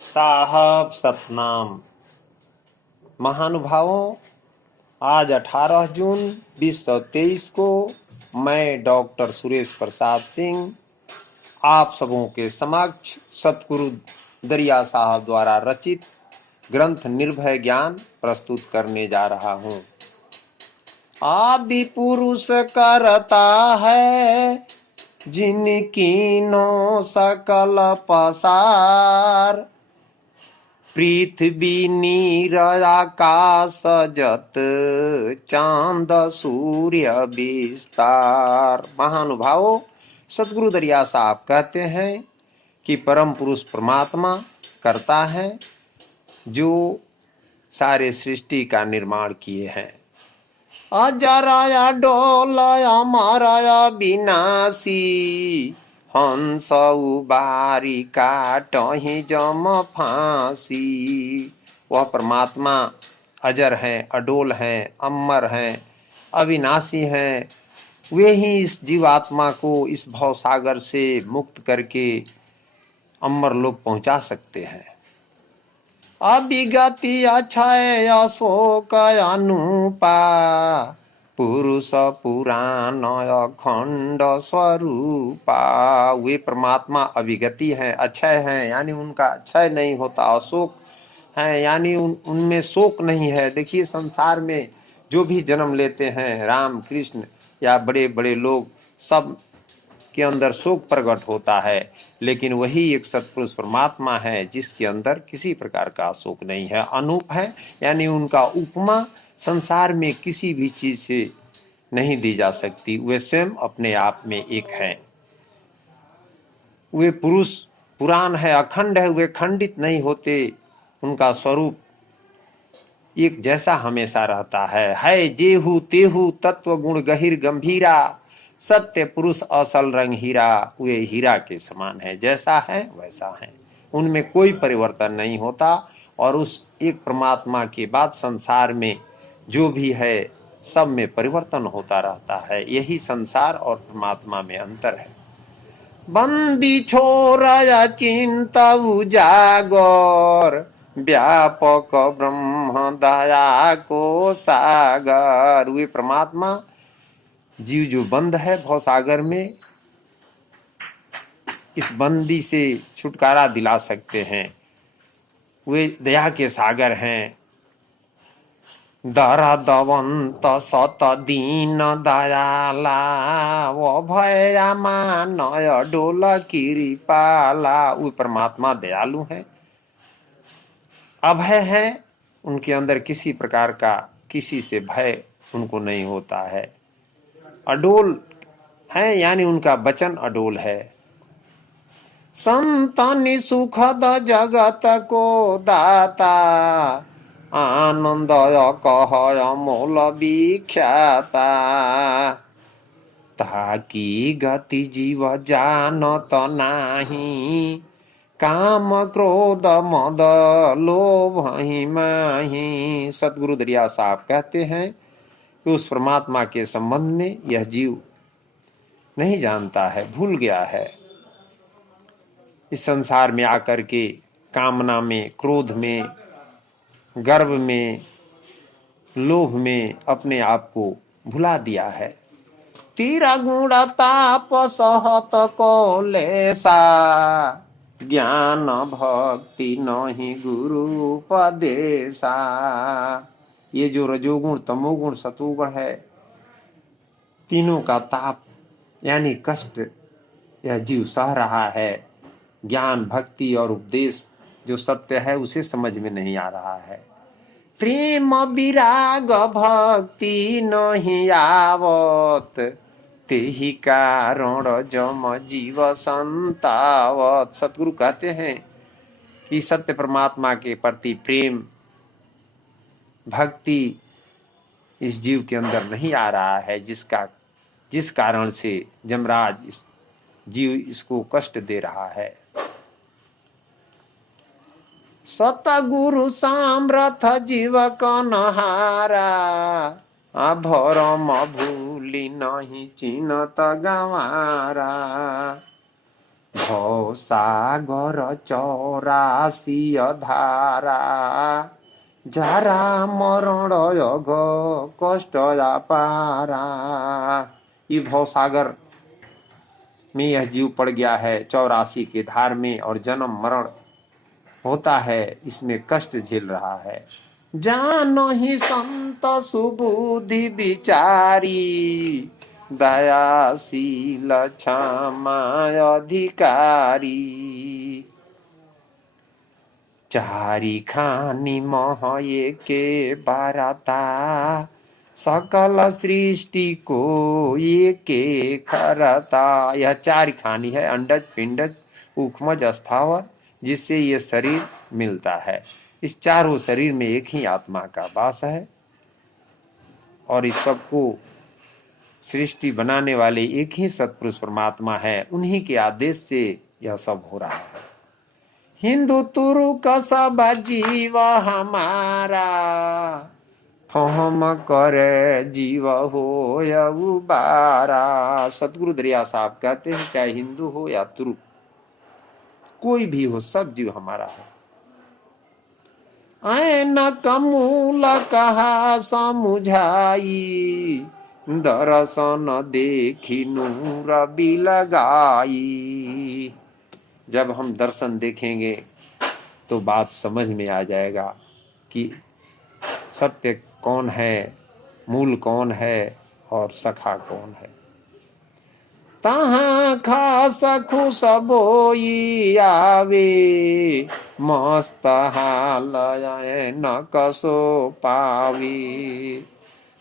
साहब सतनाम। महानुभावों, आज 18 जून 2023 को मैं डॉक्टर सुरेश प्रसाद सिंह आप सबों के समक्ष सतगुरु दरिया साहब द्वारा रचित ग्रंथ निर्भय ज्ञान प्रस्तुत करने जा रहा हूँ। आदि पुरुष करता है जिनकी नो सकल पसार, पृथ्वी नीर आकाश जत चांद सूर्य विस्तार। महानुभावों, सतगुरु दरिया साहब कहते हैं कि परम पुरुष परमात्मा करता है जो सारे सृष्टि का निर्माण किए हैं। अजराया डोलया माराया विनाशी, हंस उबारी काटहि जम फांसी। वह परमात्मा अजर हैं, अडोल हैं, अमर हैं, अविनाशी हैं। वे ही इस जीवात्मा को इस भव सागर से मुक्त करके अमर लोक पहुंचा सकते हैं। अभिगति अक्षय अशोक अनुपा, पुरुष पुराण अखंड स्वरूपा। वे परमात्मा अभिगति हैं, अक्षय हैं, यानी उनका क्षय नहीं होता। अशोक हैं, यानी उनमें शोक नहीं है। देखिए, संसार में जो भी जन्म लेते हैं, राम कृष्ण या बड़े बड़े लोग, सब के अंदर शोक प्रकट होता है, लेकिन वही एक सत्पुरुष परमात्मा है जिसके अंदर किसी प्रकार का शोक नहीं है। अनूप है, यानी उनका उपमा संसार में किसी भी चीज से नहीं दी जा सकती। वे स्वयं अपने आप में एक हैं। वे पुरुष पुराण है, अखंड है, वे खंडित नहीं होते। उनका स्वरूप एक जैसा हमेशा रहता है जेहू तेहू तत्व गुण गहिर गंभीरा, सत्य पुरुष असल रंग हीरा। वे हीरा के समान है, जैसा है वैसा है, उनमें कोई परिवर्तन नहीं होता। और उस एक परमात्मा के बाद संसार में जो भी है सब में परिवर्तन होता रहता है। यही संसार और परमात्मा में अंतर है। बंदी छोरा चिंता उजागर, व्यापक ब्रह्म दया को सागर। वे परमात्मा जीव जो बंद है भव सागर में, इस बंदी से छुटकारा दिला सकते हैं। वे दया के सागर हैं। दरदवंत सत दीन दयाला, वो भया मानय डोल कृपाला। वे परमात्मा दयालु हैं, अभय है। उनके अंदर किसी प्रकार का किसी से भय उनको नहीं होता है। अडोल है, यानी उनका वचन अडोल है। संतानि सुखद जगत को दाता, आनंद कह मोल विख्याता। ताकि गति जीव जानत नाही, काम क्रोध मद लोभ ही माही। सतगुरु दरिया साहब कहते हैं कि उस परमात्मा के संबंध में यह जीव नहीं जानता है, भूल गया है। इस संसार में आकर के कामना में, क्रोध में, गर्व में, लोभ में अपने आप को भुला दिया है। तेरा गुण ताप सहत को लेसा, ज्ञान भक्ति नहीं गुरु उपदेशा। ये जो रजोगुण तमोगुण सतोगुण है, तीनों का ताप यानी कष्ट यह जीव सह रहा है। ज्ञान भक्ति और उपदेश जो सत्य है उसे समझ में नहीं आ रहा है। प्रेम विराग भक्ति नहीं आवत, तेहि कारण जम जीव संतावत। सतगुरु कहते हैं कि सत्य परमात्मा के प्रति प्रेम भक्ति इस जीव के अंदर नहीं आ रहा है, जिस कारण से जमराज इस जीव इसको कष्ट दे रहा है। सतगुरु सामर्थ जीव कनहारा, भरम भूली नहीं चिन्हत गंवारा। भव सागर 84 धारा, जरा मरण योग कष्ट पारा। ये भव सागर में यह जीव पड़ गया है 84 के धार में, और जन्म मरण होता है, इसमें कष्ट झेल रहा है। जानो ही संत सुबुद्धि विचारी, दयाशील क्षमा अधिकारी। चारी खानी मोह के बारता, सकल सृष्टि को ये के खरता। यह चार खानी है, अंडज पिंडज उखमज स्थावर, जिससे ये शरीर मिलता है। इस चारों शरीर में एक ही आत्मा का वास है, और इस सबको सृष्टि बनाने वाले एक ही सतपुरुष परमात्मा है। उन्हीं के आदेश से यह सब हो रहा है। हिंदू तुरु का सब जीव हमारा, हम करे जीव हो या उबारा। सतगुरु दरिया साहब कहते हैं, चाहे हिंदू हो या तुरु, कोई भी हो, सब जीव हमारा है। ऐन कमूल कहा समुझाई, दर्शन देखी नूर बिलगाई। जब हम दर्शन देखेंगे तो बात समझ में आ जाएगा कि सत्य कौन है, मूल कौन है और सखा कौन है। तहाँ खास खुश बोई आवे, मस्त हाल न कसो पावे।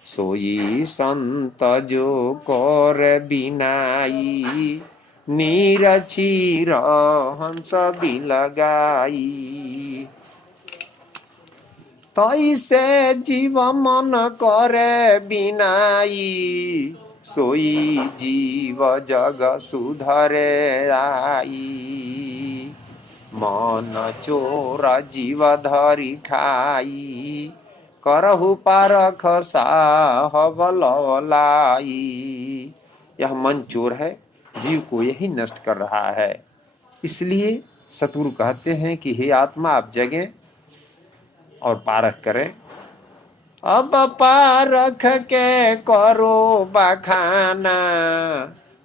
सोई संत जो कर बिनाई, नीरचीर हंस बिलगाई। तैसे जीव मन करे बिनाई, सोई जीव जग सुधरे आई। मन चोर जीव धरी खाई, करहु पारख साहब लाई। यह मन चोर है, जीव को यही नष्ट कर रहा है। इसलिए सतगुरु कहते हैं कि हे आत्मा, आप जगें और पारख करें। अब पारख के करो बखाना,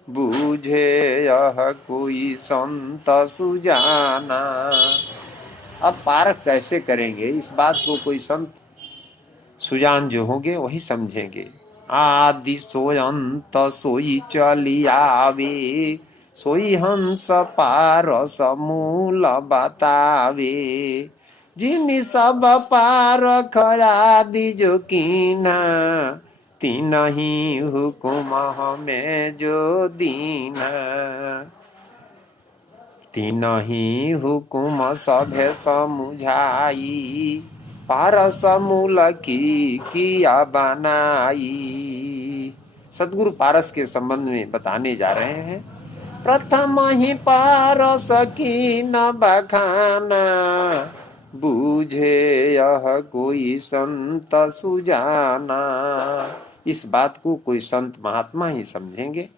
बूझे यह कोई संत सुजाना। अब पारख कैसे करेंगे, इस बात को कोई संत सुजान जो होंगे वही समझेंगे। आदि सोय अंत सोई चली आवे, सोई हंस पारस मूल बतावे। जिन सब पारख आदि जो कीना, तीन ही हुकुम हमें जो दीना। तीन ही हुकुम सभे समुझाई, पारस मूल की किया बनाई। सतगुरु पारस के संबंध में बताने जा रहे हैं। प्रथम ही पारस की न बखाना, बूझे यह कोई संत सुजाना। इस बात को कोई संत महात्मा ही समझेंगे।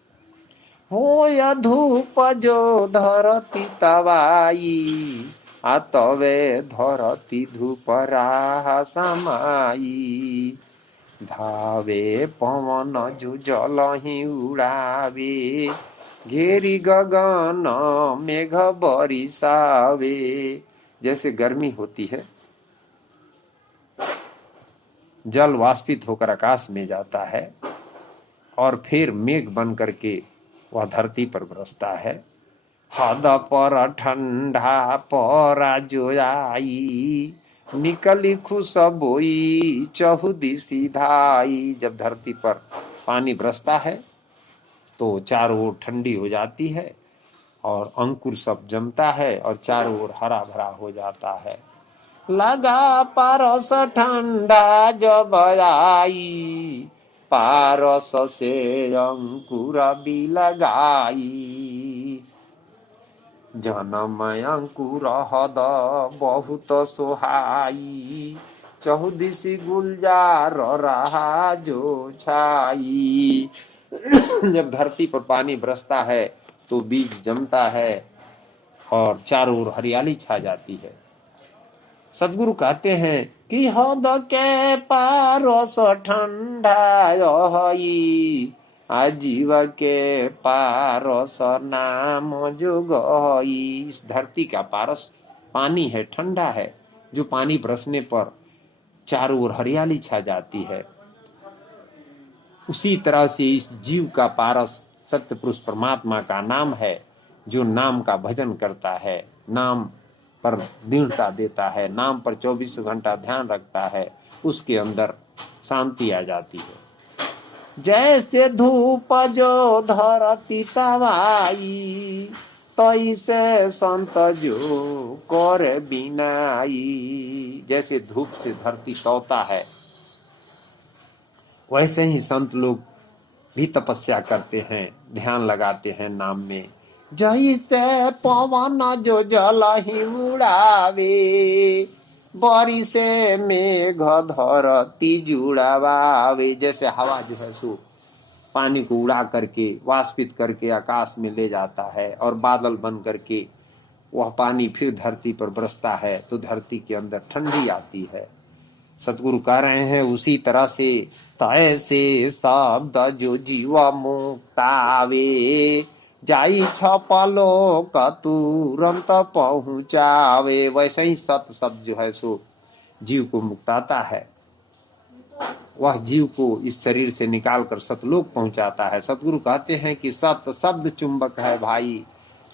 हो या धूप जो धरती तवाई, आतवे धरती धूप राह समाई। धावे पवन जो जल ही उड़ावे, घेरी गगन मेघ बरिसावे। जैसे गर्मी होती है, जल वाष्पित होकर आकाश में जाता है और फिर मेघ बन करके वह धरती पर बरसता है। हद पर ठंडा परा जो आई, निकली खुशबोई चहुदिशी धाई। जब धरती पर पानी बरसता है तो चारों ओर ठंडी हो जाती है और अंकुर सब जमता है और चारों ओर हरा भरा हो जाता है। लगा पारस ठंडा जब आई, पारस से अंकुर भी लगाई। जनम अंकुर हद बहुत सोहाई, चहुदिशी गुलजार रहा जो छाई। जब धरती पर पानी बरसता है तो बीज जमता है और चारों ओर हरियाली छा जाती है। सदगुरु कहते हैं कि हद के पारस ठंडा यही, आजीव के पारस नाम जो गई। इस धरती का पारस पानी है, ठंडा है, जो पानी बरसने पर चारों ओर हरियाली छा जाती है। उसी तरह से इस जीव का पारस सत्य पुरुष परमात्मा का नाम है, जो नाम का भजन करता है, नाम पर दृढ़ता देता है, नाम पर 24 घंटा ध्यान रखता है, उसके अंदर शांति आ जाती है। जैसे धूप जो धरती तवाई, तैसे संत जो कर बिनाई। जैसे धूप से धरती तौता है, वैसे ही संत लोग भी तपस्या करते हैं, ध्यान लगाते हैं नाम में। जैसे पवन जो जल ही उड़ावे, बारिशे मेघ धरती जुड़ावे। जैसे हवा जो है सो पानी को उड़ा करके वाष्पित करके आकाश में ले जाता है, और बादल बन करके वह पानी फिर धरती पर बरसता है, तो धरती के अंदर ठंडी आती है। सतगुरु कह रहे हैं उसी तरह से तैसे शब्द जो जीवा मुक्तावे, जाई छपलो का तुरंत पहुंचावे। वैसे ही सत्य शब्द जो है सो जीव को मुक्ताता है, वह जीव को इस शरीर से निकाल कर सतलोक पहुंचाता है। सतगुरु कहते हैं कि सत्य शब्द चुंबक है भाई,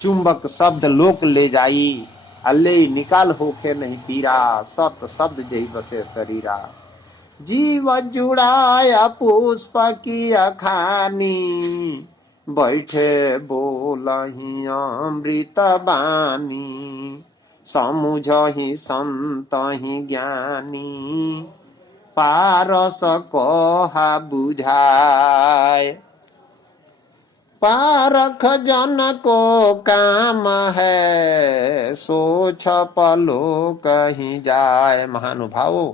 चुंबक शब्द लोक ले जाई, अल्ले निकाल होके नहीं पीरा, सत शब्द जही बसे शरीरा। जीव जुड़ाया पुष्प की अखानी, बैठे बोलही अमृत बानी, समुझही संत ही ज्ञानी, पारस कहा बुझाए। पारख जन को काम है, सोच पलो कहीं जाए। महानुभावों,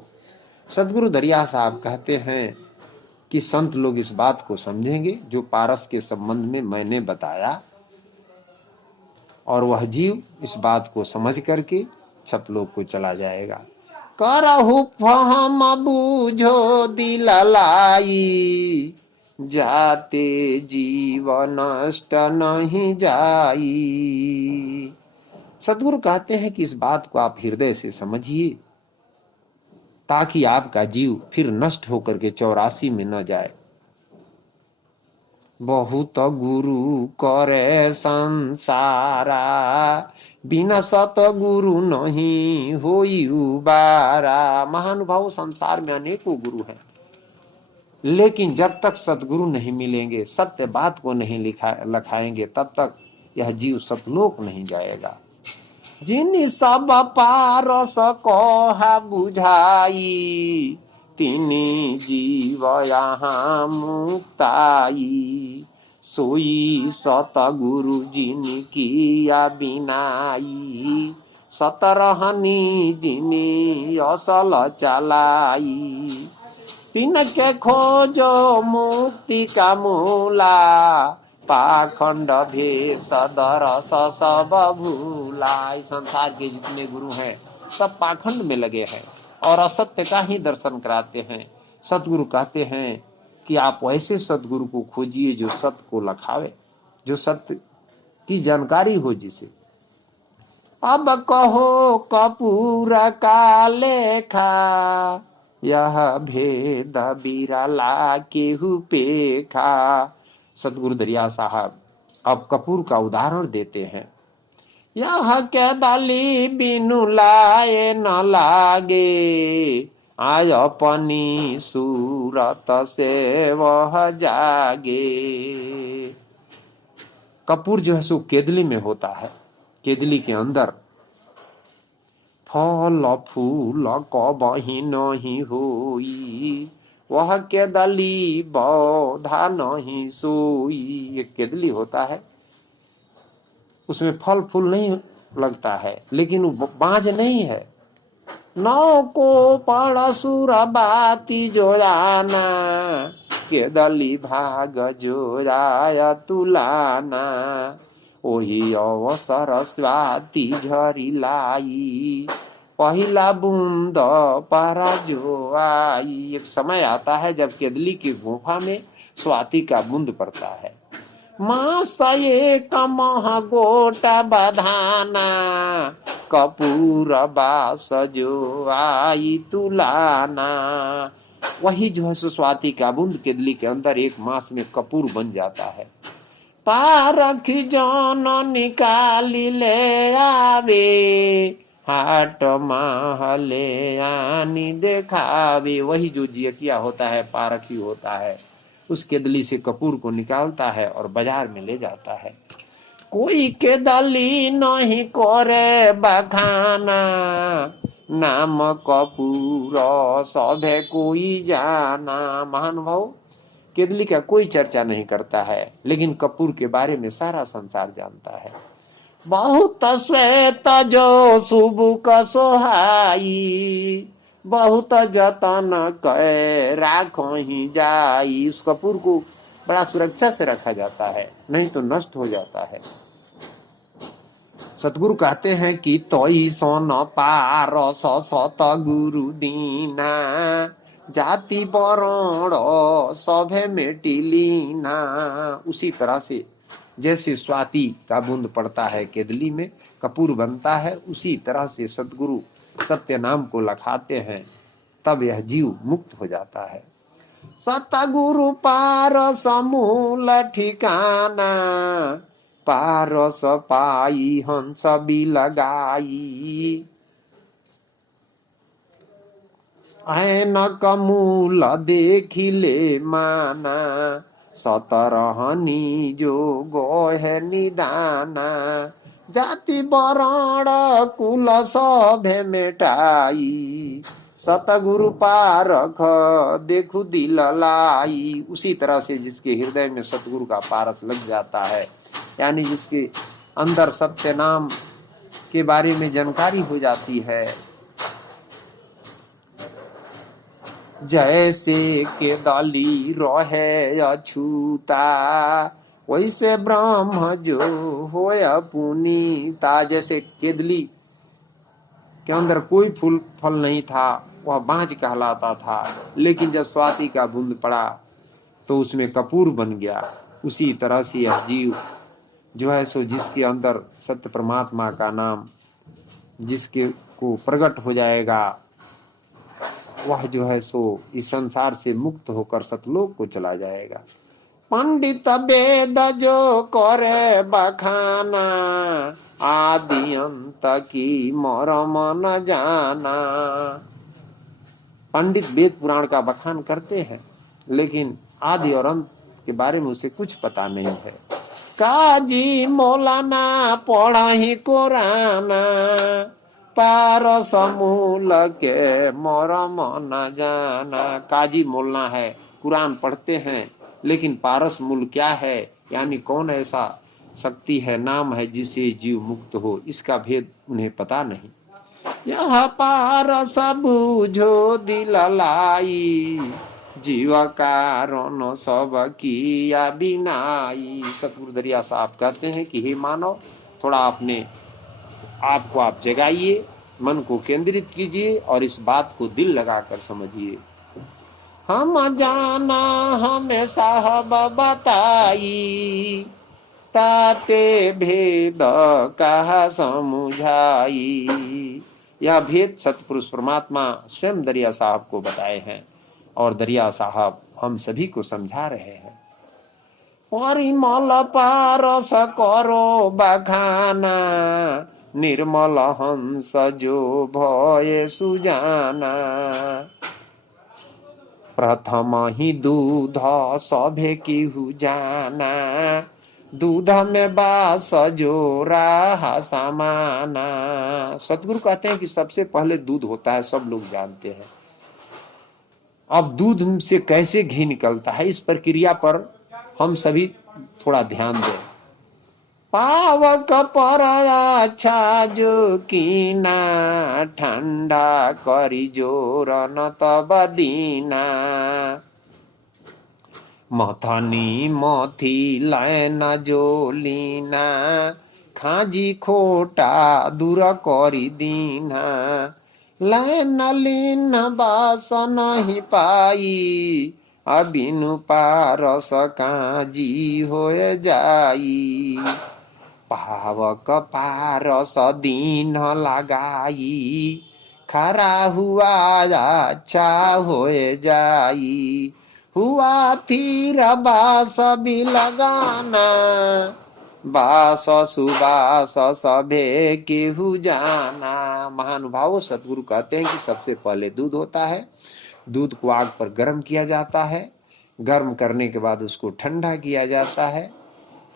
सदगुरु दरिया साहब कहते हैं कि संत लोग इस बात को समझेंगे जो पारस के संबंध में मैंने बताया, और वह जीव इस बात को समझ करके सतलोक को चला जाएगा। करहु फहम बूझो दिल लाई, जाते जीव नष्ट नहीं जाई। सदगुरु कहते हैं कि इस बात को आप हृदय से समझिए, ताकि आपका जीव फिर नष्ट होकर के 84 में न जाए। बहुत गुरु करे संसारा, बिना सत गुरु नहीं होई उबारा। महानुभाव, संसार में अनेकों गुरु हैं, लेकिन जब तक सतगुरु नहीं मिलेंगे, सत्य बात को नहीं लिखाएंगे, तब तक यह जीव सतलोक नहीं जाएगा। जिन सब पारस कहा बुझाई, तिनी जीव यहाँ मुक्ताई। सोई सत गुरु जिन किया बिनाई, सतरहनी जिनी असल चलाई। तिनके खोजो मुक्ति का मूला, पाखंड भेष दरस सब भूला। इस संसार के जितने गुरु हैं सब पाखंड में लगे हैं और असत्य का ही दर्शन कराते हैं। सतगुरु कहते हैं कि आप ऐसे सतगुरु को खोजिए जो सत्य को लखावे, जो सत्य की जानकारी हो जिसे। अब कहो कपूर का लेखा, यह भेद बिरला केहू पेखा। सतगुरु दरिया साहब अब कपूर का उदाहरण देते हैं। यह के दाली बिनु लाए न लागे, आय अपनी सूरत से वह जागे। कपूर जो है सो केदली में होता है, केदली के अंदर फल फूल कबही नहीं होई, वह केदली बौधा नहीं सोई। ये केदली होता है, उसमें फल फूल नहीं लगता है, लेकिन वो बांझ नहीं है। नौ को परसुर बाती जोयाना, केदली भाग जोराया तुलाना। ओही अवसर स्वाति झरी लाई, पहला बूंद पारा जो आई। एक समय आता है जब केदली की गुफा में स्वाति का बूंद पड़ता है। मास एक मह गोटा बधाना, कपूर बास जो आई तुलाना। वही जो है स्वाति का बूंद केदली के अंदर एक मास में कपूर बन जाता है। पारखी जन निकाली ले आवे, हाट महले आनी देखावे। वही जो जियकिया होता है, पारखी होता है, उस केदली से कपूर को निकालता है और बाजार में ले जाता है। कोई केदली नहीं करे बखाना, नाम कपूर सभे कोई जाना। महानुभाव, केदली का कोई चर्चा नहीं करता है, लेकिन कपूर के बारे में सारा संसार जानता है। बहुत श्वेत जो सुबुक सोहाई, बहुत जतन कै राखो ही जाई। उस कपूर को बड़ा सुरक्षा से रखा जाता है, नहीं तो नष्ट हो जाता है। सतगुरु कहते हैं कि तोई सोन पार सत गुरु दीना, जाति बरण सभे मेटिलीना। उसी तरह से जैसे स्वाति का बूंद पड़ता है केदली में, कपूर बनता है, उसी तरह से सतगुरु सत्य नाम को लखाते हैं, तब यह जीव मुक्त हो जाता है। सतगुरु पारस मूल ठिकाना, पारस पाई हंस भी लगाई। ऐन कमूल देखिले माना, सतरहनी जो गोहे निदाना। जाति बरण कुल सभे मेटाई, सतगुरु पारख देखु दिल लाई। उसी तरह से जिसके हृदय में सतगुरु का पारस लग जाता है, यानी जिसके अंदर सत्य नाम के बारे में जानकारी हो जाती है, जैसे केदली रहे अछूता, वैसे ब्रह्म जो होय पुनीता। जैसे केदली के अंदर कोई फूल फल नहीं था, वह बांझ कहलाता था, लेकिन जब स्वाति का बूंद पड़ा तो उसमें कपूर बन गया। उसी तरह से यह जीव जो है सो जिसके अंदर सत्य परमात्मा का नाम जिसके को प्रकट हो जाएगा, वह जो है सो इस संसार से मुक्त होकर सतलोक को चला जाएगा। पंडित वेद जो करे बखाना, आदि अंत की मरम न जाना। पंडित वेद पुराण का बखान करते हैं, लेकिन आदि और अंत के बारे में उसे कुछ पता नहीं है। काजी मौलाना पढ़ा ही कुराना, पारस मूल के मरम न जाना। काजी मौलाना है, कुरान पढ़ते हैं, लेकिन पारस मूल क्या है, यानी कौन ऐसा शक्ति है, नाम है जिससे जीव मुक्त हो, इसका भेद उन्हें पता नहीं। यह पारस बूझो दिल लाई, जीव कारण सब किया बिनाई। सतगुरु दरिया साहब कहते हैं कि हे मानव, थोड़ा अपने आपको आप जगाइए, मन को केंद्रित कीजिए और इस बात को दिल लगाकर समझिए। हम जाना हमें साहब बताई, ताते भेद कहा समझाई। यह भेद सतपुरुष परमात्मा स्वयं दरिया साहब को बताए हैं और दरिया साहब हम सभी को समझा रहे हैं। परिमल पारस करो बखाना, निर्मल हंस जो भय सुजाना। प्रथम ही दूध सभे किहु जाना, दूध में बास जो राह समाना। सतगुरु कहते हैं कि सबसे पहले दूध होता है, सब लोग जानते हैं। अब दूध से कैसे घी निकलता है, इस प्रक्रिया पर हम सभी थोड़ा ध्यान दें। पावक पर अच्छा जो कीना, ठंडा करी जोर न तब दीना। मथनी मथी लैन जोलिना खाजी खोटा दूर करी दीना लैन लीन बास नहीं पाई अबिनु पारस काजी होए जाई पावक पारस दीन लगाई खरा हुआ अच्छा होए जाई हुआ थीर बास भी लगाना बास सुबास सभे केहू जाना। महानुभावों सतगुरु कहते हैं कि सबसे पहले दूध होता है, दूध को आग पर गर्म किया जाता है, गर्म करने के बाद उसको ठंडा किया जाता है,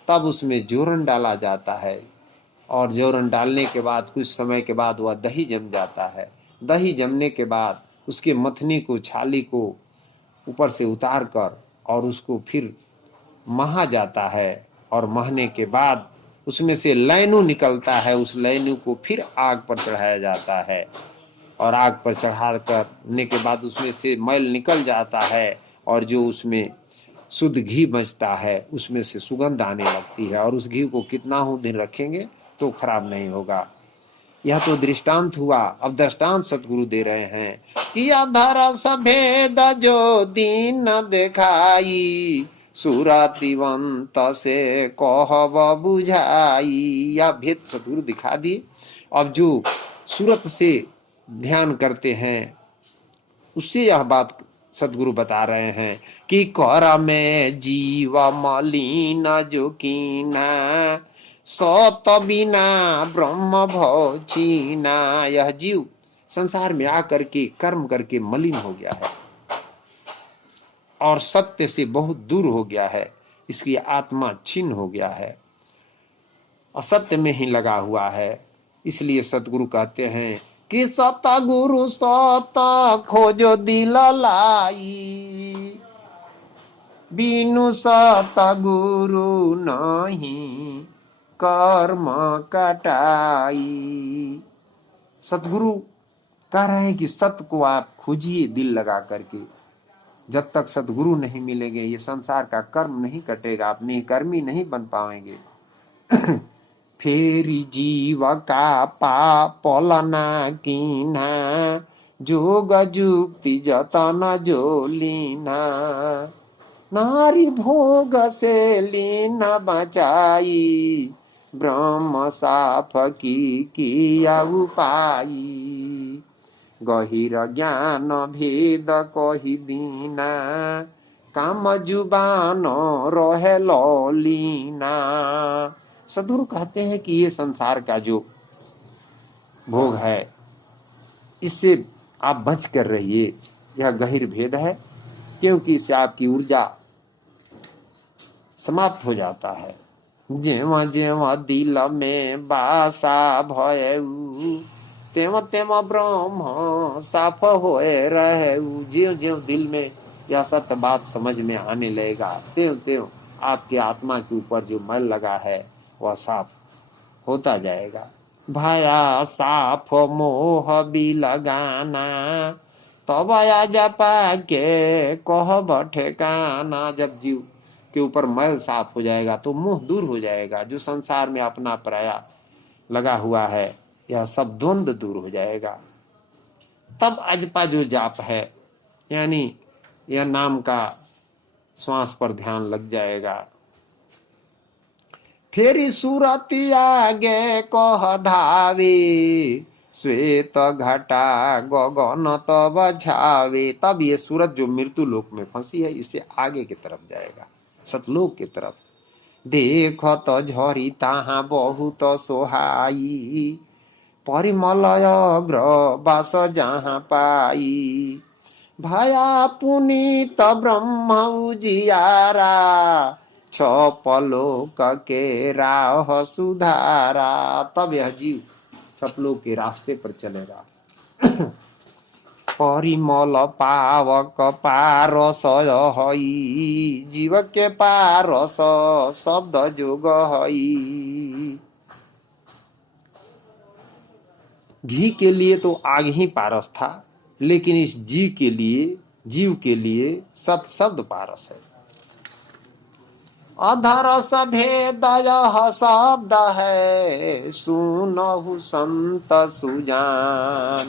तब उसमें जोरन डाला जाता है और जोरन डालने के बाद कुछ समय के बाद वह दही जम जाता है। दही जमने के बाद उसके मथनी को छाली को ऊपर से उतार कर और उसको फिर महा जाता है और महने के बाद उसमें से लैनू निकलता है। उस लैनू को फिर आग पर चढ़ाया जाता है और आग पर चढ़ा करने के बाद उसमें से मैल निकल जाता है और जो उसमें शुद्ध घी बचता है उसमें से सुगंध आने लगती है और उस घी को कितना ही दिन रखेंगे तो खराब नहीं होगा। यह तो दृष्टांत हुआ। अब दृष्टांत सतगुरु दे रहे हैं कि अधर सभेद जो दीन दिखाई सुरतिवंत से कहब बुझाई। या भेद सतगुरु दिखा दिए। अब जो सूरत से ध्यान करते हैं उससे यह बात सतगुरु बता रहे हैं कि कर में जीव मलिन जो कीना सत बिना ब्रह्म भव छीना। यह जीव संसार में आकर के कर्म करके मलिन हो गया है और सत्य से बहुत दूर हो गया है, इसकी आत्मा छिन्न हो गया है, असत्य में ही लगा हुआ है। इसलिए सतगुरु कहते हैं कि सत गुरु सत खोजो दिल लाई बिनु सत गुरु नहीं कर्म कटाई। सतगुरु कह रहे हैं कि सत्य को आप खोजिए दिल लगा करके। जब तक सतगुरु नहीं मिलेंगे ये संसार का कर्म नहीं कटेगा, आप निकर्मी नहीं बन पाएंगे। फेरी जीव का पापलना कीना जोग जुक्ति जतन जो लीना नारी भोग से लीना बचाई ब्रह्म साफ की किया उपाई गहिर ज्ञान भेद कही दीना काम जुबान रहे लौलीना। सदगुरु कहते हैं कि ये संसार का जो भोग है इससे आप बच कर रहिए। यह गहिर भेद है क्योंकि इससे आपकी ऊर्जा समाप्त हो जाता है। जेवा जेवा दिल में बासा भयऊ तेव तेव ब्रह्म साफ होए रहे। ज्यों ज्यों दिल में यह सत्य बात समझ में आने लगेगा त्यों त्यों आपके आत्मा के ऊपर जो मैल लगा है वह साफ होता जाएगा। भाया साफ मोह भी लगाना तब आया जपा के कह ठेकाना। जब जीव के ऊपर मैल साफ हो जाएगा तो मोह दूर हो जाएगा। जो संसार में अपना पराया लगा हुआ है यह सब द्वंद्व दूर हो जाएगा। तब अजपा जो जाप है यानी यह नाम का श्वास पर ध्यान लग जाएगा। फेरी सूरती आगे कह धावे श्वेत घटा गगन तब छावे। तब ये सूरत जो मृत्यु लोक में फंसी है इससे आगे की तरफ जाएगा, सतलोक की तरफ। देख तो झरी ताहा बहुत सोहाई परिमलय अग्र बास जहाँ पाई भया पुनीत ब्रह्म उजियारा छपलोक के राह सुधारा। तब यह जीव सपलोक के रास्ते पर चलेगा। परिमल पावक पारस हई जीव के पारस शब्द जोग हई। घी के लिए तो आग ही पारस था, लेकिन इस जीव के लिए सत शब्द पारस है। अधरस भेद यह शब्द है, सुनहु संत सुजान।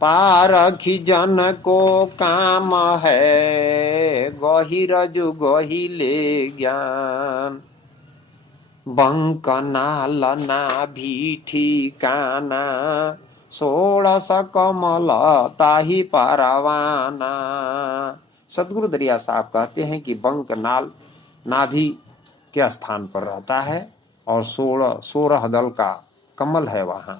पारखी जन को काम है, गहिर जो गहिले ज्ञान। बंक नाल नाभि ठिकाना, षोड़श कमल ताही परवाना। सदगुरु दरिया साहब कहते हैं कि बंक नाल नाभि के स्थान पर रहता है और 16 दल का कमल है वहां।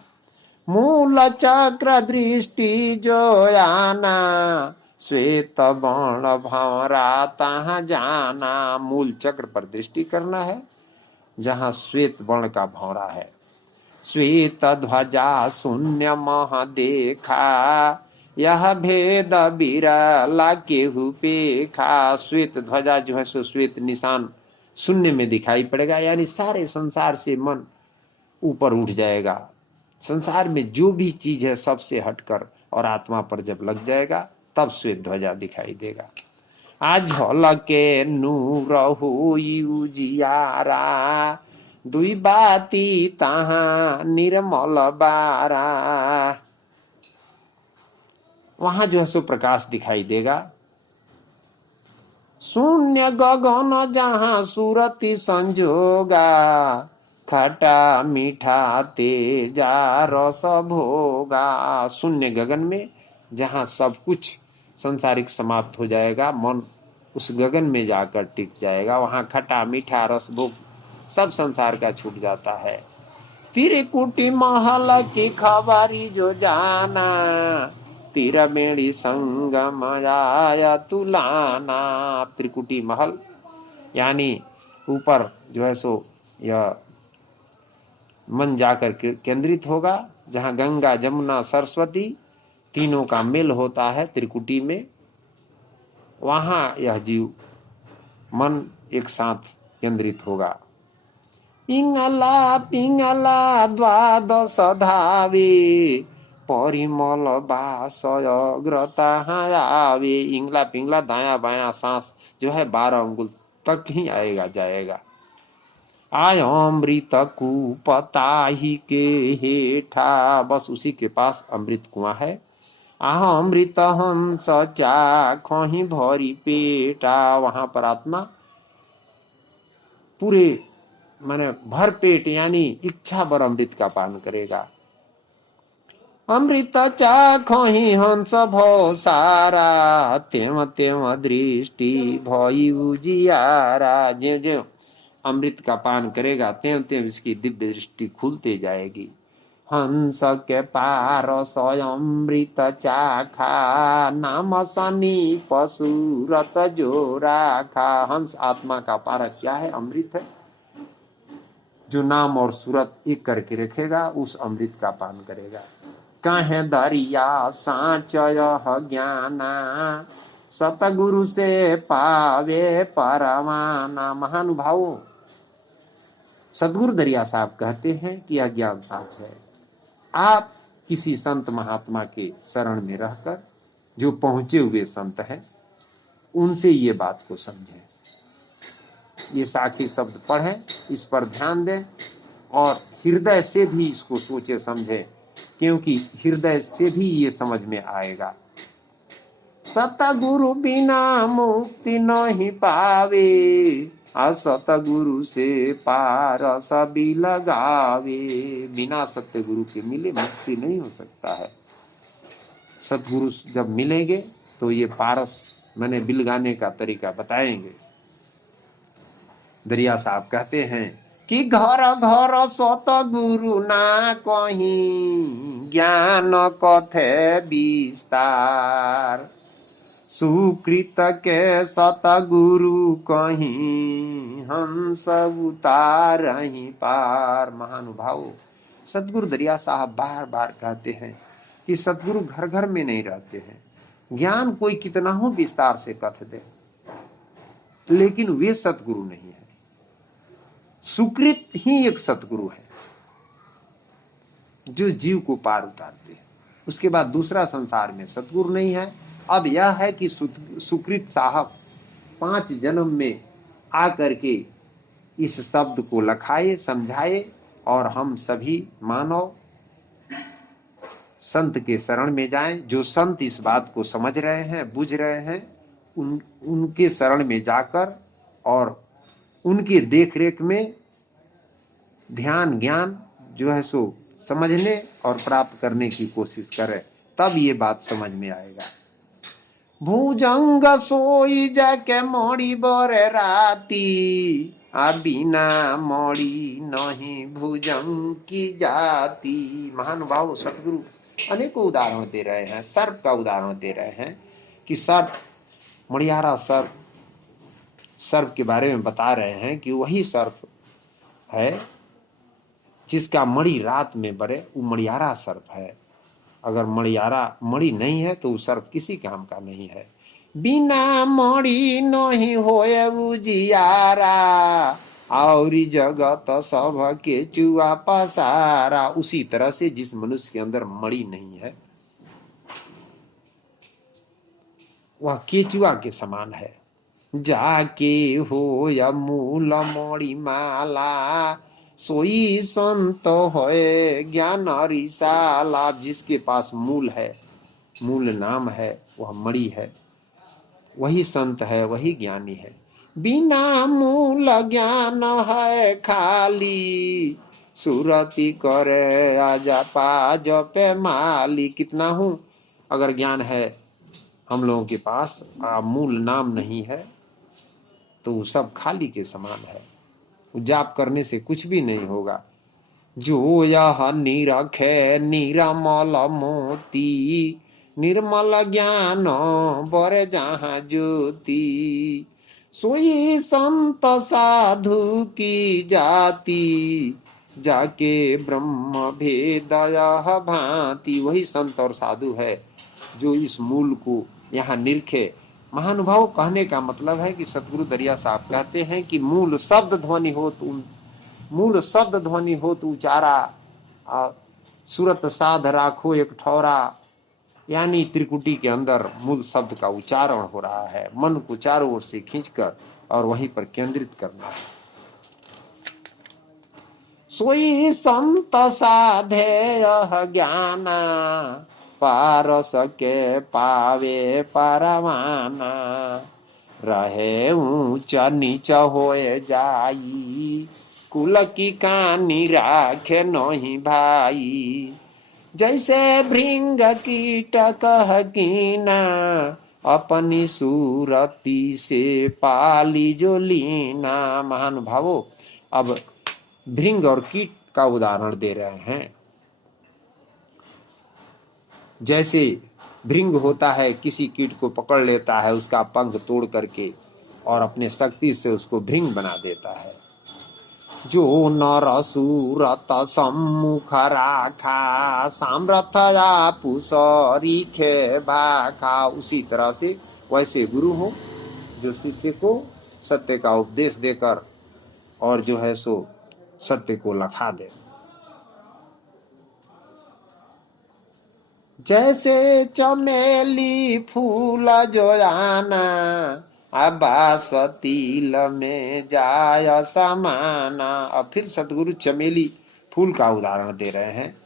मूल चक्र दृष्टि जो आना, श्वेत वर्ण भंवरा तहाँ जाना। मूल चक्र पर दृष्टि करना है जहां श्वेत वर्ण का भंवरा है। श्वेत ध्वजा शून्य मह देखा, यह भेद बिरला केहू पेखा। श्वेत ध्वजा जो है सो श्वेत निशान शून्य में दिखाई पड़ेगा, यानी सारे संसार से मन ऊपर उठ जाएगा। संसार में जो भी चीज है सबसे हटकर और आत्मा पर जब लग जाएगा तब श्वेत ध्वजा दिखाई देगा। आज झलके नूर होई उजियारा, दुई बाती तहाँ निर्मल बारा। वहां जो है सो प्रकाश दिखाई देगा। शून्य गगन जहां सूरति संजोगा, खटा मीठा तेजा रस भोगा। शून्य गगन में जहां सब कुछ संसारिक समाप्त हो जाएगा, मन उस गगन में जाकर टिक जाएगा। वहां खटा मीठा रस भोग सब संसार का छूट जाता है। त्रिकुटी महल की खबरी जो जाना, तिरमेड़ी संगम आया तुलाना। त्रिकुटी महल यानी ऊपर जो है सो यह मन जाकर केंद्रित होगा, जहां गंगा जमुना सरस्वती तीनों का मेल होता है त्रिकुटी में। वहां यह जीव मन एक साथ केंद्रित होगा। पिंगला पिंगला द्वादश धावे, परिमल बासय ग्रता आवे। इंगला पिंगला दाया बाया सांस जो है 12 अंगुल तक ही आएगा जाएगा। आय अमृत कुपताही के हेठा, बस उसी के पास अमृत कुआं है। आह अमृत हंस चाखहि भरी पेटा, वहां पर आत्मा पूरे माने भर पेट यानी इच्छा भर अमृत का पान करेगा। अमृत चाखहि हंस भव सारा, तेम तेम दृष्टि भई उजियारा। ज्यों ज्यों अमृत का पान करेगा त्यों त्यों इसकी दिव्य दृष्टि खुलते जाएगी। हंस के पार स्वयंमृत चाखा, नाम सनी पशुरत जो राखा। हंस आत्मा का पारक क्या है? अमृत है। जो नाम और सूरत एक करके रखेगा उस अमृत का पान करेगा। कहे दरिया साचय ज्ञाना, सतगुरु से पावे परमाना। महानुभावों, सदगुरु दरिया साहब कहते हैं कि यह ज्ञान साच है। आप किसी संत महात्मा के शरण में रहकर, जो पहुंचे हुए संत हैं, उनसे ये बात को समझें। ये साखी शब्द पढ़ें, इस पर ध्यान दें और हृदय से भी इसको सोचे समझें, क्योंकि हृदय से भी ये समझ में आएगा। सतगुरु बिना मुक्ति नहीं पावे, असतगुरु से पार सभी लगावे। बिना सत्य गुरु के मिले मुक्ति नहीं हो सकता है। सतगुरु जब मिलेंगे तो ये पारस मैंने बिल गाने का तरीका बताएंगे। दरिया साहब कहते हैं कि घर घर सतगुरु ना कहीं, ज्ञान कथे विस्तार। सुकृत के सतगुरु कहीं, हंस उतारहि पार। महानुभावों, सतगुरु दरिया साहब बार बार कहते हैं कि सतगुरु घर घर में नहीं रहते हैं। ज्ञान कोई कितना हो विस्तार से कथ दे, लेकिन वे सतगुरु नहीं है। सुकृत ही एक सतगुरु है जो जीव को पार उतारते हैं। उसके बाद दूसरा संसार में सतगुरु नहीं है। अब यह है कि सुकृत साहब 5 जन्म में आकर के इस शब्द को लखाए, समझाए, और हम सभी मानव संत के शरण में जाएं। जो संत इस बात को समझ रहे हैं, बुझ रहे हैं, उनके शरण में जाकर और उनके देख-रेख में ध्यान ज्ञान जो है सो समझने और प्राप्त करने की कोशिश करें, तब ये बात समझ में आएगा। भुजंग सोई जाके मोड़ी बोरे राती, आ बिना मोड़ी नहीं भुजंग की जाती। महानुभाव सतगुरु अनेकों उदाहरण दे रहे हैं। सर्प का उदाहरण दे रहे हैं कि सर्प, मणियारा सर्प, सर्प के बारे में बता रहे हैं कि वही सर्प है जिसका मणि रात में बरे, वो मणियारा सर्प है। अगर मणियारा मणि नहीं है तो वो सर्प किसी काम का नहीं है। बिना मणि नहीं होए उजियारा, और जगत सब के चुआ पसारा। उसी तरह से जिस मनुष्य के अंदर मणि नहीं है वह केचुआ के समान है। जाके हो या मूल मणि माला, सोई संत होए ज्ञान रिसाला। जिसके पास मूल है, मूल नाम है, वह मणि है, वही संत है, वही ज्ञानी है। बिना मूल ज्ञान है खाली, सुरति करे आजा पा जपे माली। कितना हूं, अगर ज्ञान है हम लोगों के पास, मूल नाम नहीं है, तो सब खाली के समान है। जाप करने से कुछ भी नहीं होगा। जो यह निरखे निरमल मोती, निर्मल ज्ञान बरे जहाँ ज्योति। सोई संत साधु की जाति, जाके ब्रह्म भेद यह भांति। वही संत और साधु है जो इस मूल को यहाँ निरखे। महानुभाव कहने का मतलब है कि सतगुरु दरिया साहब कहते हैं कि मूल शब्द ध्वनि हो तो मूल शब्द ध्वनि हो तो उचारा, सूरत साध राखो एक ठौरा। यानी त्रिकुटी के अंदर मूल शब्द का उच्चारण हो रहा है। मन को चारों ओर से खींचकर और वहीं पर केंद्रित करना है। सोई संत साधे यह ज्ञाना, पारस के पावे परवाना। रहे ऊंचा नीचा होए जाई, कुल की कानी राखे नहीं भाई। जैसे भृंग कीट कह कीना, अपनी सूरती से पाली जो लीना। महानुभावों, अब भृंग और कीट का उदाहरण दे रहे हैं। जैसे भृंग होता है, किसी कीट को पकड़ लेता है, उसका पंख तोड़ करके और अपने शक्ति से उसको भृंग बना देता है। जो नर सूरत सम्मुख राखा, सामर्थ पुसरी खे भाखा। उसी तरह से वैसे गुरु हो जो शिष्य को सत्य का उपदेश देकर और जो है सो सत्य को लखा दे। जैसे चमेली फूल जो आना, अबास तिल में जाय समाना। और फिर सतगुरु चमेली फूल का उदाहरण दे रहे हैं।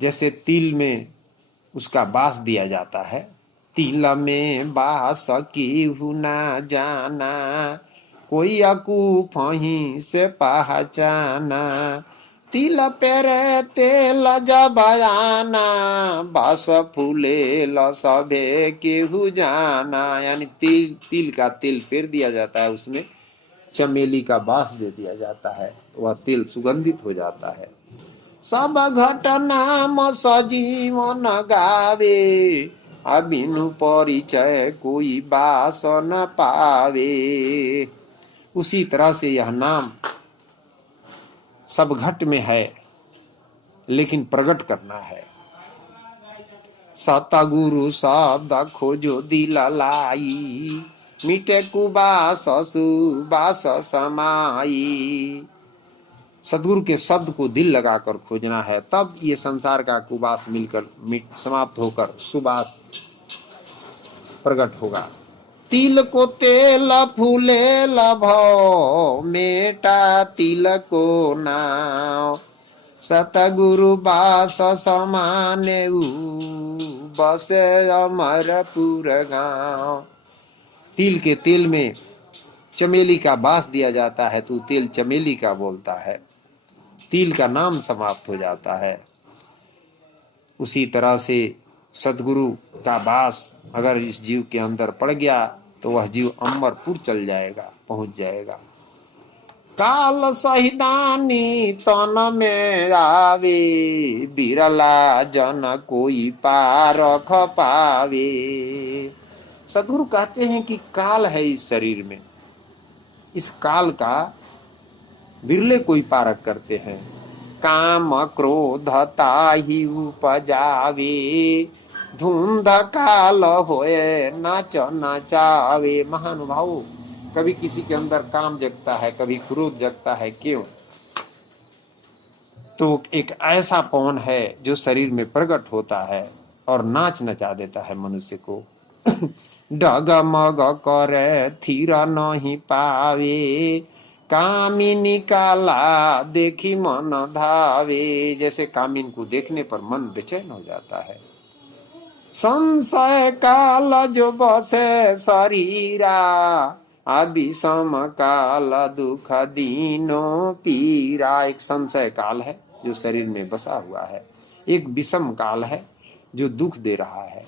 जैसे तिल में उसका बास दिया जाता है, तिल में बास केहू ना जाना, कोई अकूफ ही से पहचाना। तिल पेरे तेल जब आना, बास फूले ल सभे केहू जाना। यानी तिल का तिल पेर दिया जाता है, उसमें चमेली का बास दे दिया जाता है, वह तिल सुगंधित हो जाता है। सब घटना सजीवन गावे, अबिनु परिचय कोई बास न पावे। उसी तरह से यह नाम सब घट में है, लेकिन प्रकट करना है। सतगुरु शब्द खोजो दिल लाई, मिटे कुबास सुबास समाई। सदगुरु के शब्द को दिल लगाकर खोजना है, तब ये संसार का कुबास मिलकर समाप्त होकर सुबास प्रकट होगा। तिल को तेल फूले भव मेटा तिल को नाव सतगुरु बास समाने बसे अमरपुर गांव। तिल के तेल में चमेली का बास दिया जाता है तो तेल चमेली का बोलता है, तिल का नाम समाप्त हो जाता है। उसी तरह से सदगुरु का बास अगर इस जीव के अंदर पड़ गया तो वह जीव अमरपुर चल जाएगा, पहुंच जाएगा। काल सहिदानी तन में आवे बिरला जन कोई पारख पावे। सदगुरु कहते हैं कि काल है इस शरीर में, इस काल का बिरले कोई पारक करते हैं। काम क्रोध ताहि उपजावे धुंध काल होए नाच नचावे। महानुभाव, कभी किसी के अंदर काम जगता है, कभी क्रोध जगता है, क्यों? तो एक ऐसा पवन है जो शरीर में प्रकट होता है और नाच नचा देता है मनुष्य को। डगमग करे थीर नहीं पावे कामिनी काला देखी मन धावे। जैसे कामिन को देखने पर मन बेचैन हो जाता है। संशय काल जो बसे शरीरा अभिषम काल दुख दीनो पीरा। एक संशय काल है जो शरीर में बसा हुआ है, एक विषम काल है जो दुख दे रहा है।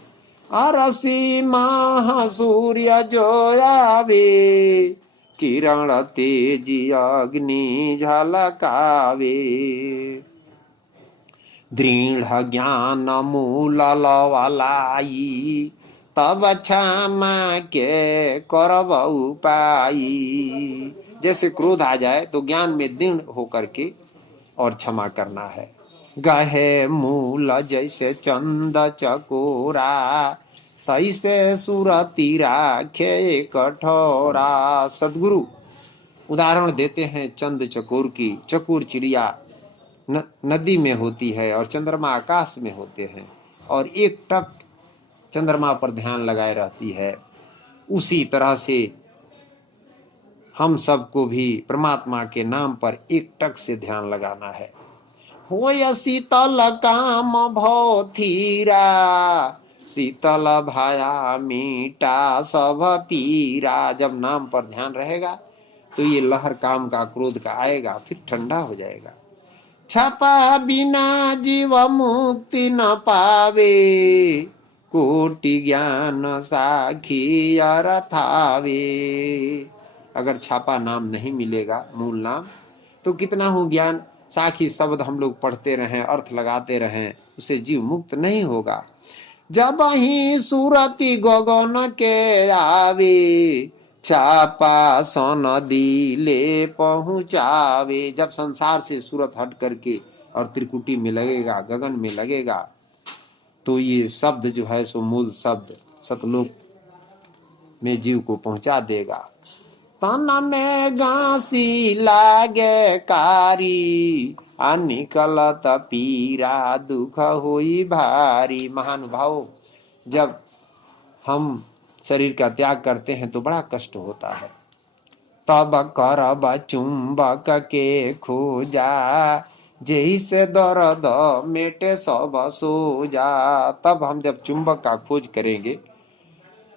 अरसी माह सूर्य जो आवे किरण तेजी अग्नि झलकावे। दृढ़ ज्ञान मूल लवलाई तब क्षमा के करब उपाई। जैसे क्रोध आ जाए तो ज्ञान में दृढ़ होकर के और क्षमा करना है। गहे मूल जैसे चंद चकोरा तैसे सुरति राखे कठोरा। सदगुरु उदाहरण देते हैं चंद चकोर की। चकोर चिड़िया नदी में होती है और चंद्रमा आकाश में होते हैं और एक टक चंद्रमा पर ध्यान लगाए रहती है। उसी तरह से हम सबको भी परमात्मा के नाम पर एक टक से ध्यान लगाना है। होय शीतल काम भव थीरा शीतल भाया मीठा सब पीरा। जब नाम पर ध्यान रहेगा तो ये लहर काम का क्रोध का आएगा, फिर ठंडा हो जाएगा। छपा बिना जीव मुक्ति न पावे कोटि ज्ञान साखी अरथावे। अगर छापा नाम नहीं मिलेगा, मूल नाम, तो कितना हो ज्ञान साखी शब्द हम लोग पढ़ते रहें, अर्थ लगाते रहें, उसे जीव मुक्त नहीं होगा। जब ही सूरति गगन के आवे छापा सन दिले पहुंचावे। जब संसार से सूरत हट करके और त्रिकुटी में लगेगा, गगन में लगेगा, तो ये शब्द जो है सो मूल शब्द सतलोक में जीव को पहुंचा देगा। तन में घासी लागे कारी निकलत पीरा दुख हुई भारी। महानुभाव, जब हम शरीर का त्याग करते हैं तो बड़ा कष्ट होता है। तब करब चुंबक के खोजा जैसे दर्द मेटे सब सोजा। तब हम जब चुंबक का खोज करेंगे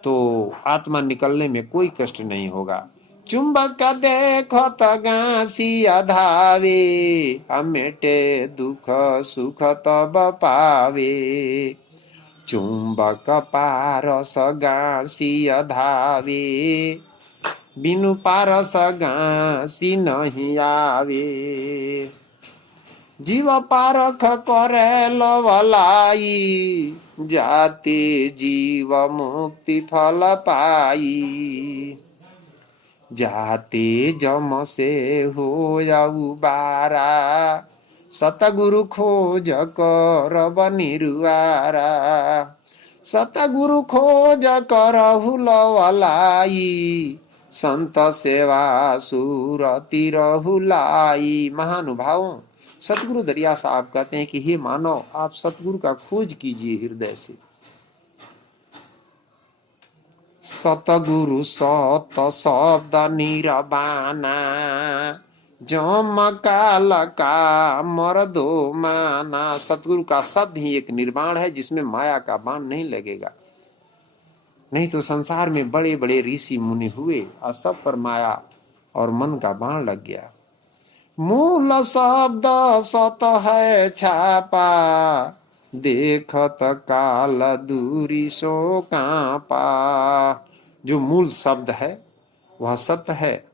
तो आत्मा निकलने में कोई कष्ट नहीं होगा। चुंबक देखो तो घासी धावे मेटे दुख सुख तब पावे। चुंबक पारस घासी धावे बिनु पारस घासी नहीं आवे। जीव पारख करे लवलाई जाते जीव मुक्ति फल पाई। जाते जम से हो उबारा सतगुरु खोज करब निरुआरा। सतगुरु खोज करहु लवलाई संत सेवा सुरति रहुलाई। महानुभावों, सतगुरु दरिया साहब कहते हैं कि हे मानव, आप सतगुरु का खोज कीजिए हृदय से। सतगुरु सत शब्द निरबाना, जम काल का मर्दो माना। सतगुरु का शब्द ही एक निर्वाण है जिसमें माया का बाण नहीं लगेगा। नहीं तो संसार में बड़े बड़े ऋषि मुनि हुए और सब पर माया और मन का बाण लग गया। मूल शब्द सत है छापा, देखत काल दूरी सो कांपा। जो मूल शब्द है वह सत्य है,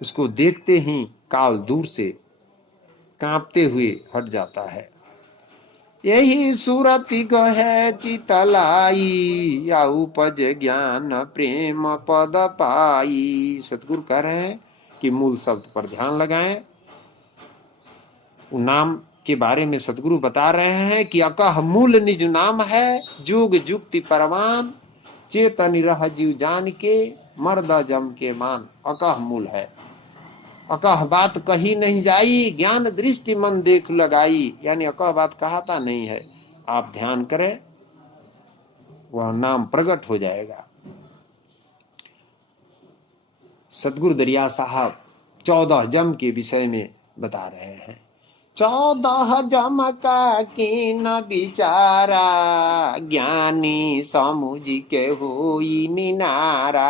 उसको देखते ही काल दूर से कांपते हुए हट जाता है। यही सूरति गहे चितलाई, या उपज ज्ञान प्रेम पद पाई। सतगुरु कह रहे हैं कि मूल शब्द पर ध्यान लगाएं। नाम के बारे में सतगुरु बता रहे हैं कि अकह मूल निज नाम है, जुग जुक्ति परवान, चेतन रह जीव जान के, मर्द जम के मान। अकह मूल है, अकह बात कही नहीं जाई, ज्ञान दृष्टि मन देख लगाई। यानी अकह बात कहता नहीं है, आप ध्यान करें वह नाम प्रकट हो जाएगा। सतगुरु दरिया साहब 14 जम के विषय में बता रहे हैं। 14 जम का कीन बिचारा, ज्ञानी समुझ के होई निनारा।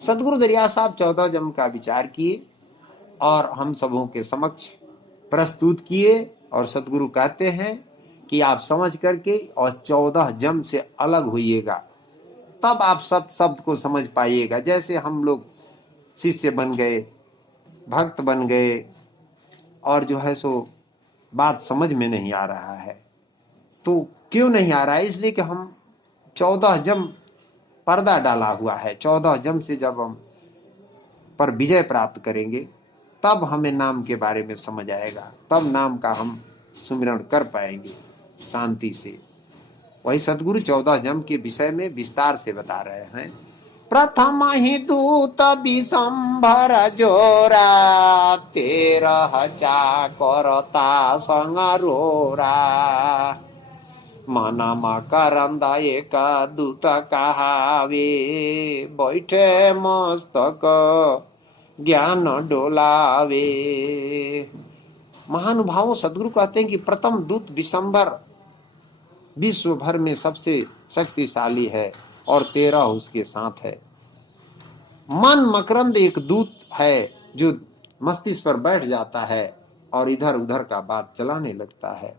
सतगुरु दरिया साहब 14 जम का विचार किए और हम सबों के समक्ष प्रस्तुत किए। और सतगुरु कहते हैं कि आप समझ करके और 14 जम से अलग होइएगा, तब आप सत शब्द को समझ पाइएगा। जैसे हम लोग शिष्य बन गए, भक्त बन गए और जो है सो बात समझ में नहीं आ रहा है। तो क्यों नहीं आ रहा है? इसलिए कि हम 14 जम पर्दा डाला हुआ है। 14 जम से जब हम पर विजय प्राप्त करेंगे तब हमें नाम के बारे में समझ आएगा, तब नाम का हम सुमिरन कर पाएंगे शांति से। वही सतगुरु 14 जम के विषय में विस्तार से बता रहे हैं। प्रथम ही दूत विशंभर जोरा, 13 चाकरता संग रोरा। मनमा करंदा एक दूत कहावे, बैठे मस्तक ज्ञान डोलावे। महानुभावों, सदगुरु कहते हैं कि प्रथम दूत विशंभर विश्व भर में सबसे शक्तिशाली है और 13 उसके साथ है। मन मकरंद एक दूत है जो मस्तिष्क पर बैठ जाता है और इधर उधर का बात चलाने लगता है।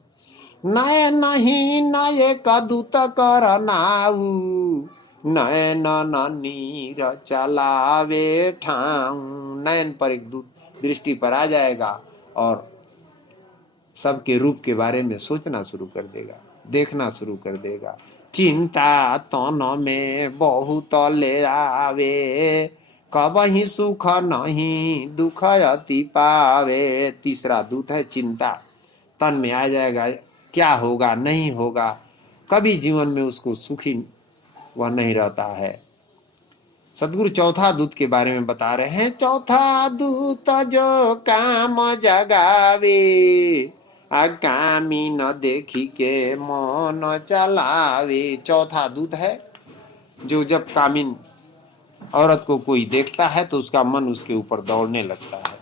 नय नहीं नये का दूत कर नाऊ, नयन नीर चलावे ठाऊ। नयन पर एक दूत दृष्टि पर आ जाएगा और सबके रूप के बारे में सोचना शुरू कर देगा, देखना शुरू कर देगा। चिंता तन में बहुत ले आवे, कबहि सुख नहीं दुख अति पावे। तीसरा दूत है चिंता, तन में आ जाएगा, क्या होगा नहीं होगा, कभी जीवन में उसको सुखी वह नहीं रहता है। सदगुरु चौथा दूत के बारे में बता रहे हैं। चौथा दूत जो काम जगावे, अकामी न देखी के मन चलावे। चौथा दूत है जो जब कामिन औरत को कोई देखता है तो उसका मन उसके ऊपर दौड़ने लगता है।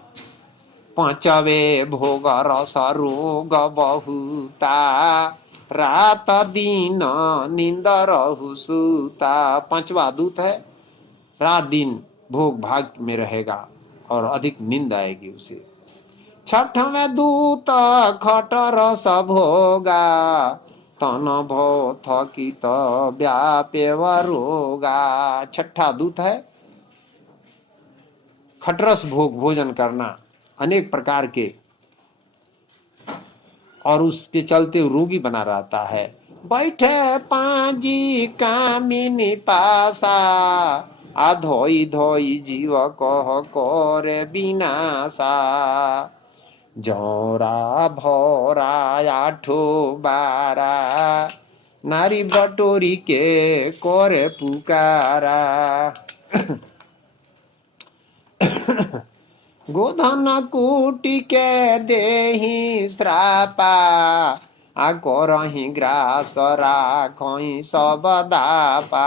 पांचवे भोग रस रोग बहुता, रात दिन नींद रहु सूता। पांचवा दूत है रात दिन भोग भाग में रहेगा और अधिक नींद आएगी उसे। छठवें दूत खट रस भोगा, तन भो थकित व्यापे रोगा। छठा दूत है खटरस भोग भोजन करना अनेक प्रकार के, और उसके चलते रोगी बना रहता है। बैठे पांजी कामिनी पासा, आ धोई धोई जीव कह करे विनाशा। जौरा भौरा आठो बारा, नारी बटोरी के करे पुकारा। गोधन कूटी के देही श्रापा, आ करही ग्रास राखही सब दापा।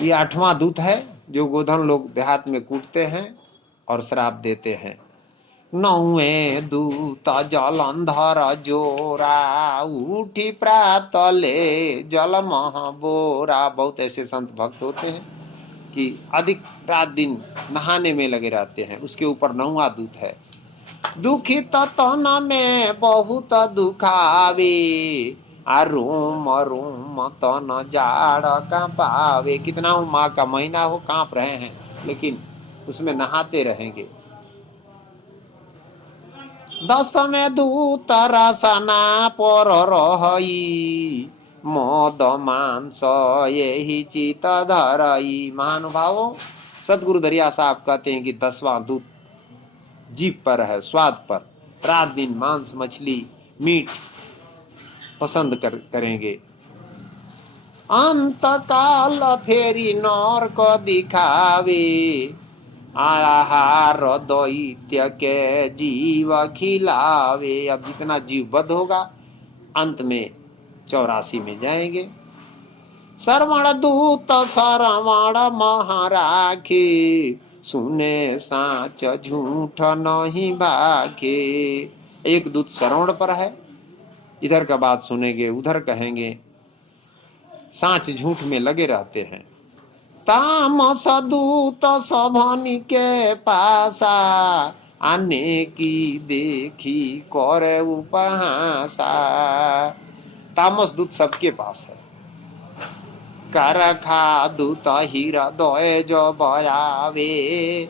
ये 8वां दूत है जो गोधन लोग देहात में कूटते हैं और श्राप देते हैं। 9वें दूत जलंधर जोरा उठी प्रातले जल महाबोरा। बहुत ऐसे संत भक्त होते हैं कि अधिक रात दिन नहाने में लगे रहते हैं। उसके ऊपर 9वां दूत है। दुखित तन में बहुत दुखावे आ रोम रोम तन जाड़ का पावे। कितना हो माँ का महीना हो, कांप रहे हैं, लेकिन उसमें नहाते रहेंगे। 10वें दूत रसना पर रही मद मांस यही चित धरई। महानुभावों, सदगुरु दरिया साहब कहते हैं कि 10वां दूत जीभ पर है, स्वाद पर। रात दिन मांस मछली मीट पसंद करेंगे। अंत काल फेरी नौर को दिखावे आहार दैत्य के जीव खिलावे। अब जितना जीव बद्ध होगा अंत में 84 में जाएंगे। श्रवण दूत श्रवण महाराखे सुने साच झूठ नहीं भाखे। एक दूत श्रवण पर है, इधर का बात सुनेंगे उधर कहेंगे, साच झूठ में लगे रहते हैं। तामस दूत सभनी के पासा आने की देखी करे उपहासा। तामस दूत सबके पास है। करखा दूत हृदय जो बयावे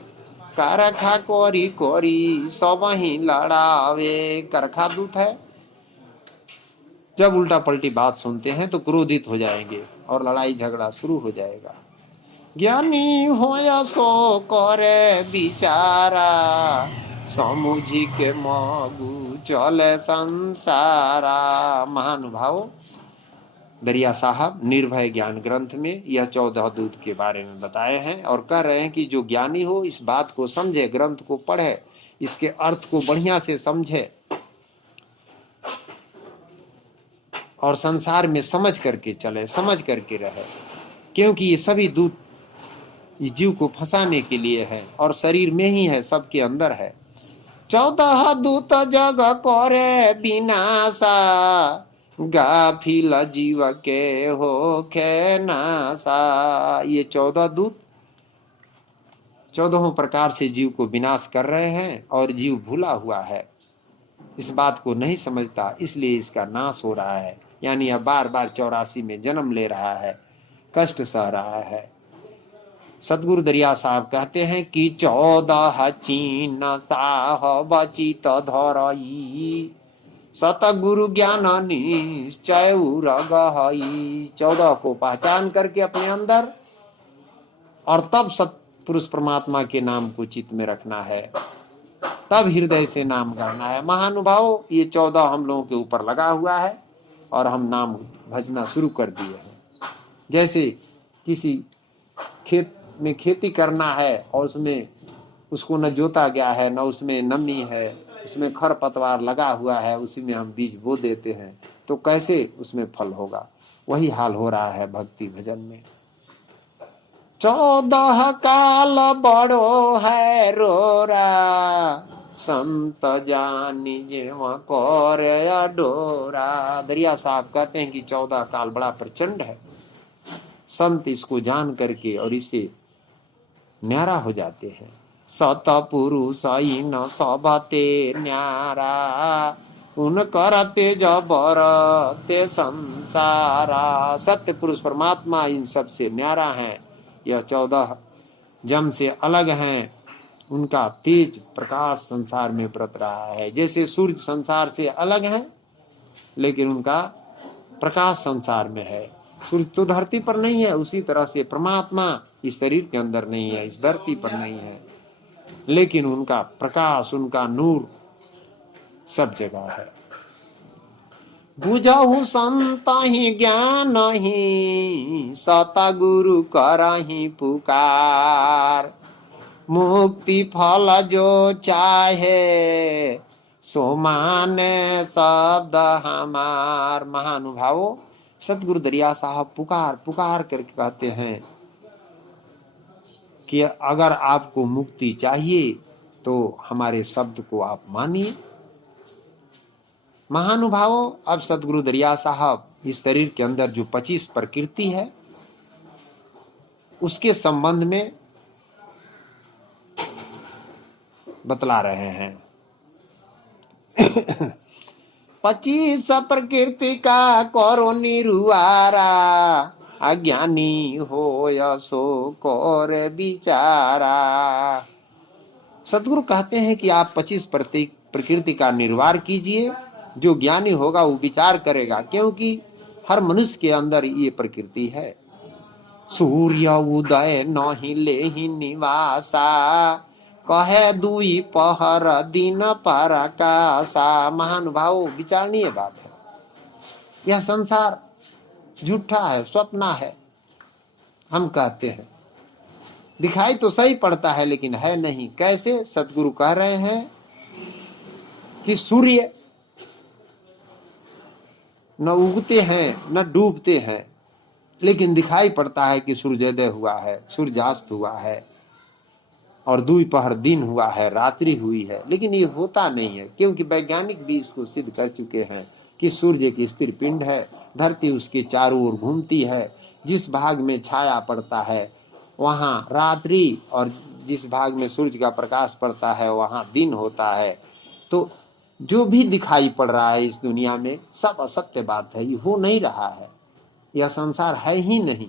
करखा कोरी कोरी सब ही लड़ावे। करखा दूत है, जब उल्टा पलटी बात सुनते हैं तो क्रोधित हो जाएंगे और लड़ाई झगड़ा शुरू हो जाएगा। ज्ञानी होया सो करे बिचारा समुझी के मगु चले संसारा। महानुभाव, दरिया साहब निर्भय ज्ञान ग्रंथ में यह 14 दूत के बारे में बताए हैं और कह रहे हैं कि जो ज्ञानी हो इस बात को समझे, ग्रंथ को पढ़े, इसके अर्थ को बढ़िया से समझे और संसार में समझ करके चले, समझ करके रहे। क्योंकि ये सभी दूत इस जीव को फंसाने के लिए है और शरीर में ही है, सबके अंदर है। 14 दूत जग करे विनाशा गाफिल जीव के हो खे नासा। ये 14 दूत 14 प्रकार से जीव को विनाश कर रहे हैं और जीव भूला हुआ है, इस बात को नहीं समझता, इसलिए इसका नाश हो रहा है। यानी यह बार बार 84 में जन्म ले रहा है, कष्ट सह रहा है। सतगुरु दरिया साहब कहते हैं कि 14 चीन साह बचित धरई सतगुरु ज्ञान निश्चय उरगहई। 14 को पहचान करके अपने अंदर और तब सतपुरुष परमात्मा के नाम को चित्त में रखना है, तब हृदय से नाम गाना है। महानुभाव, ये 14 हम लोगों के ऊपर लगा हुआ है और हम नाम भजना शुरू कर दिए हैं। जैसे किसी खेत में खेती करना है और उसमें उसको न जोता गया है, न उसमें नमी है, उसमें खरपतवार लगा हुआ है, उसी में हम बीज बो देते हैं तो कैसे उसमें फल होगा। वही हाल हो रहा है भक्ति भजन में। 14 काल बड़ो है रोरा संत जानी जेवा करे अडोरा। दरिया साहब कहते हैं कि 14 काल बड़ा प्रचंड है। संत इसको जान करके और इसे न्यारा हो जाते हैं। सतपुरुष न सबते न्यारा उन करते जबर ते संसारा। सत्य पुरुष परमात्मा इन सब से न्यारा है। यह 14 जम से अलग हैं, उनका तेज प्रकाश संसार में बरत रहा है। जैसे सूर्य संसार से अलग है लेकिन उनका प्रकाश संसार में है। सूर्य तो धरती पर नहीं है, उसी तरह से परमात्मा इस शरीर के अंदर नहीं है, इस धरती पर नहीं है, लेकिन उनका प्रकाश, उनका नूर सब जगह है। बुझहु संत ही ज्ञान ही सतगुरु करहि पुकार मुक्ति फल जो चाहे सो माने शब्द हमार। महानुभावों, सतगुरु दरिया साहब पुकार पुकार करके कहते हैं कि अगर आपको मुक्ति चाहिए तो हमारे शब्द को आप मानिए। महानुभावों, अब सतगुरु दरिया साहब इस शरीर के अंदर जो 25 प्रकृति है उसके संबंध में बतला रहे हैं। 25 प्रकृति का करो निरुआरा, अज्ञानी हो सो कोर बिचारा। सतगुरु कहते हैं कि आप 25 प्रकृति का निर्वार कीजिए। जो ज्ञानी होगा वो विचार करेगा, क्योंकि हर मनुष्य के अंदर ये प्रकृति है। सूर्य उदय नहीं ले ही निवासा, कहे दुई पहर दिन पराकाशा। महानुभाव, विचारणीय बात है। यह संसार झूठा है, स्वप्न है। हम कहते हैं दिखाई तो सही पड़ता है लेकिन है नहीं। कैसे? सतगुरु कह रहे हैं कि सूर्य न उगते हैं न डूबते हैं, लेकिन दिखाई पड़ता है कि सूर्योदय हुआ है, सूर्यास्त हुआ है, और दोपहर दिन हुआ है, रात्रि हुई है। लेकिन ये होता नहीं है, क्योंकि वैज्ञानिक भी इसको सिद्ध कर चुके हैं कि सूर्य की स्थिर पिंड है, धरती उसके चारों ओर घूमती है। जिस भाग में छाया पड़ता है वहां रात्रि, और जिस भाग में सूर्य का प्रकाश पड़ता है वहां दिन होता है। तो जो भी दिखाई पड़ रहा है इस दुनिया में सब असत्य बात है, ये हो नहीं रहा है, यह संसार है ही नहीं।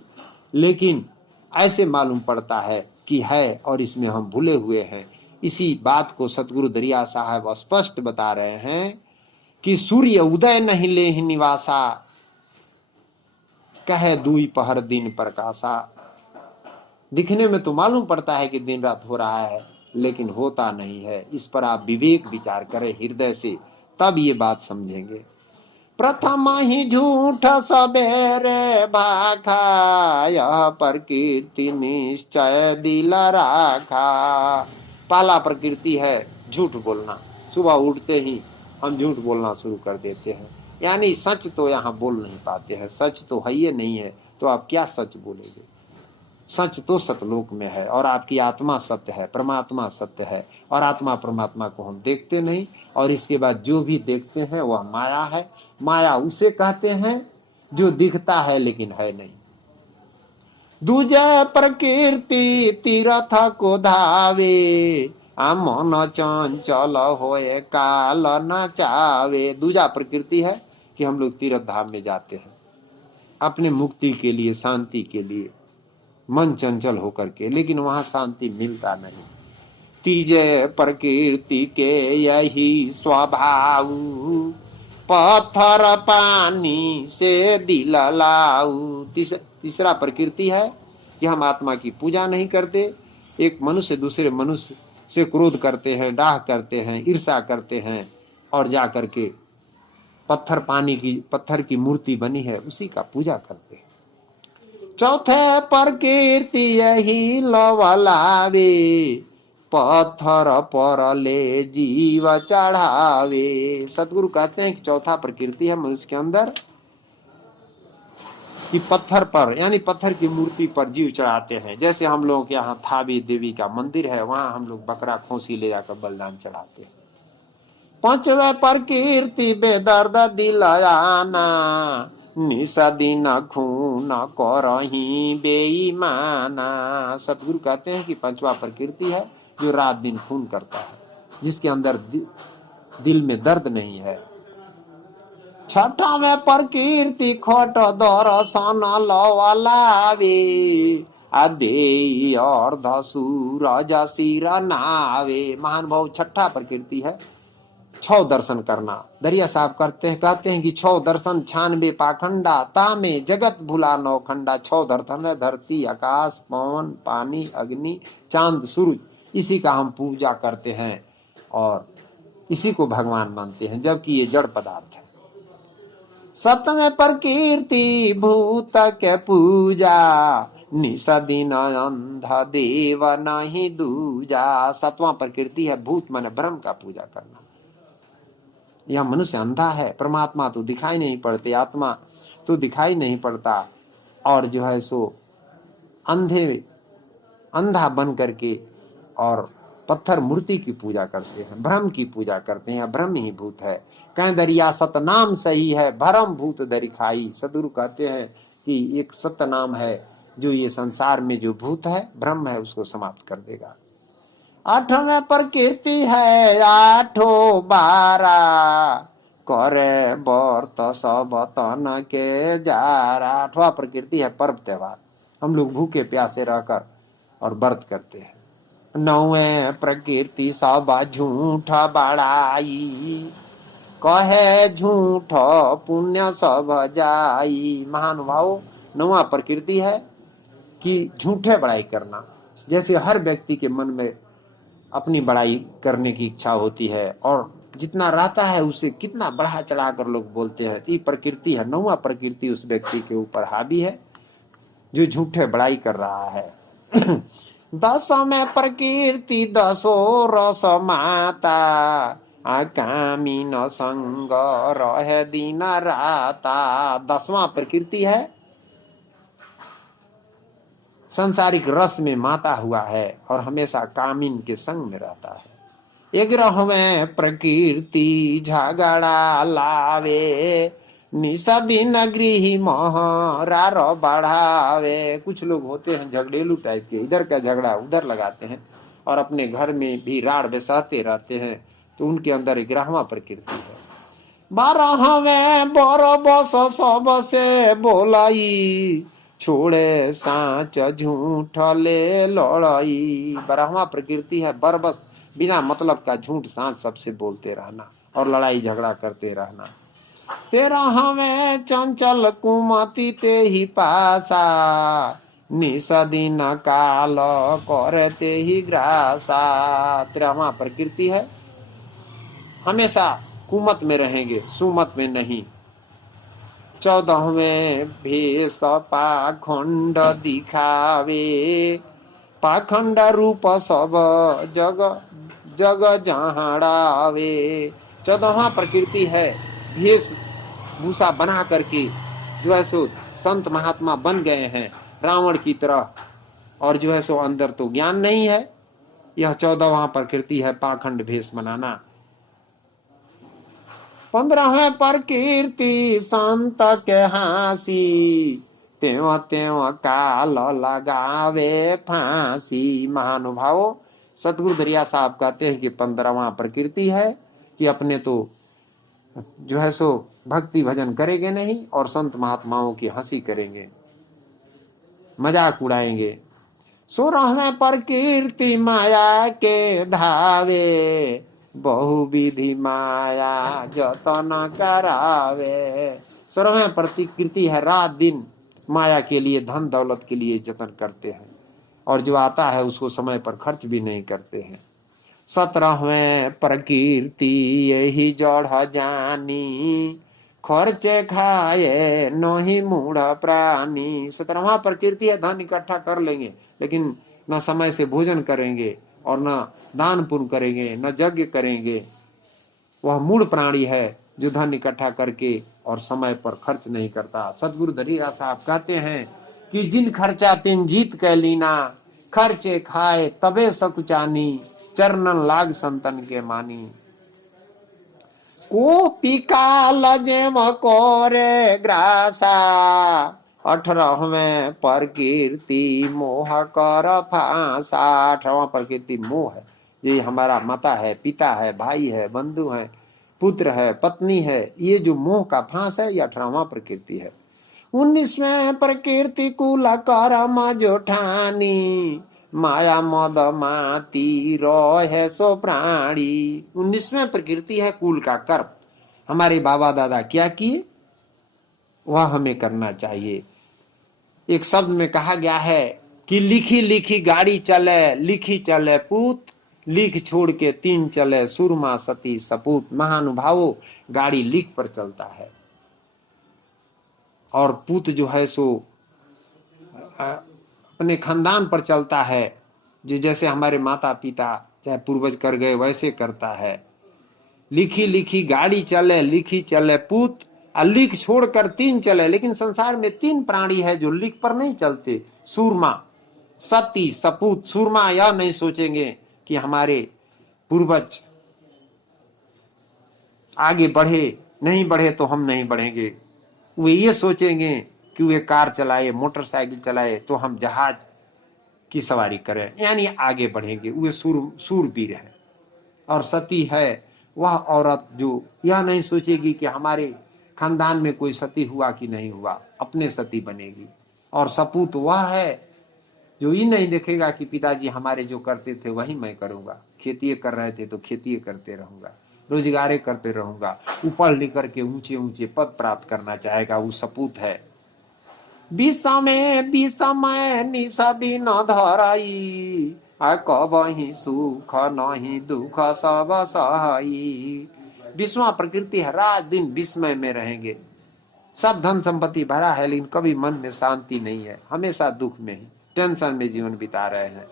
लेकिन ऐसे मालूम पड़ता है कि है, और इसमें हम भूले हुए हैं। इसी बात को सतगुरु दरिया साहब स्पष्ट बता रहे हैं कि सूर्य उदय नहीं ले ही निवासा, कहे दुई पहर दिन प्रकाशा। दिखने में तो मालूम पड़ता है कि दिन रात हो रहा है, लेकिन होता नहीं है। इस पर आप विवेक विचार करें हृदय से, तब ये बात समझेंगे। प्रथम ही झूठ सबेरे भाखा, यह प्रकृति निश्चय दिल राखा। पहला प्रकृति है झूठ बोलना। सुबह उठते ही हम झूठ बोलना शुरू कर देते हैं, यानी सच तो यहाँ बोल नहीं पाते हैं। सच तो है ही नहीं है, तो आप क्या सच बोलेंगे? सच तो सतलोक में है, और आपकी आत्मा सत्य है, परमात्मा सत्य है, और आत्मा परमात्मा को हम देखते नहीं। और इसके बाद जो भी देखते हैं वह माया है। माया उसे कहते हैं जो दिखता है लेकिन है नहीं। दूजा प्रकृति तीर्थ को धावे, मन चंचल होए काल न चावे। दूजा प्रकृति है कि हम लोग तीर्थ धाम में जाते हैं अपने मुक्ति के लिए, शांति के लिए, मन चंचल होकर के, लेकिन वहां शांति मिलता नहीं। तीजे प्रकृति के यही स्वभाव, पत्थर पानी से दिल लाऊ। तीसरा प्रकृति है कि हम आत्मा की पूजा नहीं करते। एक मनुष्य दूसरे मनुष्य से क्रोध करते हैं, डाह करते हैं, ईर्ष्या करते हैं, और जा करके पत्थर की मूर्ति बनी है उसी का पूजा करते हैं। चौथे प्रकृति यही लवलावे, पत्थर पर ले जीव चढ़ावे। सतगुरु कहते हैं कि चौथा प्रकृति है मनुष्य के अंदर कि पत्थर पर, यानी पत्थर की मूर्ति पर जीव चढ़ाते हैं। जैसे हम लोगों के यहाँ थावी देवी का मंदिर है, वहां हम लोग बकरा खोसी ले जाकर बलिदान चढ़ाते हैं। पांचवा प्रकृति बेदर्द दिलयाना, निशा दिन खून करही बेईमाना। सतगुरु कहते हैं कि पांचवा प्रकृति है जो रात दिन खून करता है, जिसके अंदर दिल में दर्द नहीं है। छठा में प्रकृति खोट दर्शन लवलावे, आदे अर्ध सूरज सिर नावे। महान भाव, छठा प्रकृति है 6 दर्शन करना। दरिया साहब कहते हैं कि 6 दर्शन 96 पाखंडा, तामे जगत भुला 9 खंडा। 6 दर्शन है धरती, आकाश, पवन, पानी, अग्नि, चांद, सूरज। इसी का हम पूजा करते हैं और इसी को भगवान मानते हैं, जबकि ये जड़ पदार्थ है। सतवें प्रकृति भूत के पूजा, निशा दिन अंधा देव नहीं दूजा। 7वां प्रकृति है भूत, माने ब्रह्म का पूजा करना। यह मनुष्य अंधा है, परमात्मा तो दिखाई नहीं पड़ते, आत्मा तो दिखाई नहीं पड़ता, और जो है सो अंधा बन करके और पत्थर मूर्ति की पूजा करते हैं, भ्रम की पूजा करते हैं, भ्रम ही भूत है। कहें दरिया सतनाम सही है, भरम भूत दरि खाई। सदगुरु कहते हैं कि एक सत्य नाम है जो ये संसार में जो भूत है, भ्रम है, उसको समाप्त कर देगा। आठवें प्रकृति है आठो बारा, करे व्रत सब तन के जारा। आठवां प्रकृति है पर्व त्योहार, हम लोग भूखे प्यासे रहकर और व्रत करते हैं। नौवें प्रकृति सब झूठ बड़ाई, कहे झूठ पुण्य सब जाई। महानुभाव, नौवां प्रकृति है कि झूठे बड़ाई करना। जैसे हर व्यक्ति के मन में अपनी बड़ाई करने की इच्छा होती है, और जितना रहता है उसे कितना बढ़ा चढ़ा कर लोग बोलते हैं। ये प्रकृति है, नौवां प्रकृति उस व्यक्ति के ऊपर हावी है जो झूठे बड़ाई कर रहा है। दसवें प्रकृति दसो रस माता, कामी न संग रहे दिन राता। 10वां प्रकृति है संसारिक रस में माता हुआ है और हमेशा कामिन के संग में रहता है। 11वें प्रकृति झगड़ा लावे, निशा दिन गृह महरार बढ़ावे। कुछ लोग होते हैं झगड़ेलू टाइप के, इधर का झगड़ा उधर लगाते हैं और अपने घर में भी राड़ बेसाते रहते हैं, तो उनके अंदर 11वां प्रकृति है। 12वें बरबस सबसे बोलाई, छोड़े साच झूठ ले लड़ाई। 12वां प्रकृति है बरबस, बिना मतलब का झूठ साच सबसे बोलते रहना और लड़ाई झगड़ा करते रहना। 13वें चंचल कुमति ते ही पासा, निशा दिन काल करते ही ग्रासा। 13वां प्रकृति है हमेशा कुमत में रहेंगे, सुमत में नहीं। 14वें भेष पाखंड दिखावे, पाखंड रूप सब जग जग जहाड़ावे। 14वां प्रकृति है भेष भूषा बना करके जो है सो संत महात्मा बन गए हैं रावण की तरह, और जो है सो अंदर तो ज्ञान नहीं है। यह 14वां प्रकृति है पाखंड भेष बनाना। 15वें प्रकृति संत के हासी, त्यों त्यों काल लगावे फांसी। महानुभावों, सतगुरु दरिया साहब कहते हैं कि 15वां प्रकृति है कि अपने तो जो है सो भक्ति भजन करेंगे नहीं और संत महात्माओं की हंसी करेंगे, मजाक उड़ाएंगे। 16वें प्रकृति माया के धावे, बहुविधि माया जतन करावे। 16वें प्रकृति है रात दिन माया के लिए, धन दौलत के लिए जतन करते हैं, और जो आता है उसको समय पर खर्च भी नहीं करते हैं। 17वें प्रकृति यही जड़ जानी, खर्चे खाए नहीं मूढ़ प्राणी। 17वां प्रकृति है धन इकट्ठा कर लेंगे लेकिन न समय से भोजन करेंगे और न दान पुण्य करेंगे, न यज्ञ करेंगे। वह मूढ़ प्राणी है जो धन इकट्ठा करके और समय पर खर्च नहीं करता। सतगुरु दरिया साहब कहते हैं कि जिन खर्चा तिन जीत के लीना, खर्चे खाए तबे सकुचानी, चरणन लाग संतन के मानी। को पिका लजेम कोरे ग्रासा, 18वें प्रकृति मोह कर फांसा। 18वां प्रकृति मोह है, ये हमारा माता है, पिता है, भाई है, बंधु है, पुत्र है, पत्नी है, ये जो मोह का फांस है ये 18वां प्रकृति है। 19वें प्रकृति कुल कर्म जो ठानी, माया मद माती रहे सो प्राणी। 19वें प्रकृति है कुल का कर्म, हमारे बाबा दादा क्या किए वह हमें करना चाहिए। एक शब्द में कहा गया है कि लिखी लिखी गाड़ी चले, लिखी चले पूत, लिख छोड़ के 3 चले, सुरमा सती सपूत। महानुभावों, गाड़ी लिख पर चलता है और पूत जो है सो अपने खानदान पर चलता है, जो जैसे हमारे माता पिता चाहे पूर्वज कर गए वैसे करता है। लिखी लिखी गाड़ी चले, लिखी चले पूत, और लिख छोड़कर तीन चले। लेकिन संसार में तीन प्राणी है जो लिख पर नहीं चलते, सूरमा, सती, सपूत। सूरमा यह नहीं सोचेंगे कि हमारे पूर्वज आगे बढ़े, नहीं बढ़े तो हम नहीं बढ़ेंगे। वे ये सोचेंगे कि वे कार चलाए, मोटरसाइकिल चलाए तो हम जहाज की सवारी करें, यानी आगे बढ़ेंगे। वे सूरवीर है। और सती है वह औरत जो यह नहीं सोचेगी कि हमारे खानदान में कोई सती हुआ कि नहीं हुआ, अपने सती बनेगी। और सपूत वह है जो ये नहीं देखेगा कि पिताजी हमारे जो करते थे वही मैं करूंगा, खेती कर रहे थे तो खेती करते रहूंगा, रोजगार करते रहूंगा। ऊपर लिख करके ऊंचे ऊंचे पद प्राप्त करना चाहेगा, वो सपूत है। विषमय निशा दिन धराई, कबहि सुख नहीं दुख सब सहाई। विषमा प्रकृति है, रात दिन विस्मय में रहेंगे। सब धन संपत्ति भरा है लेकिन कभी मन में शांति नहीं है, हमेशा दुख में ही, टेंशन में जीवन बिता रहे हैं।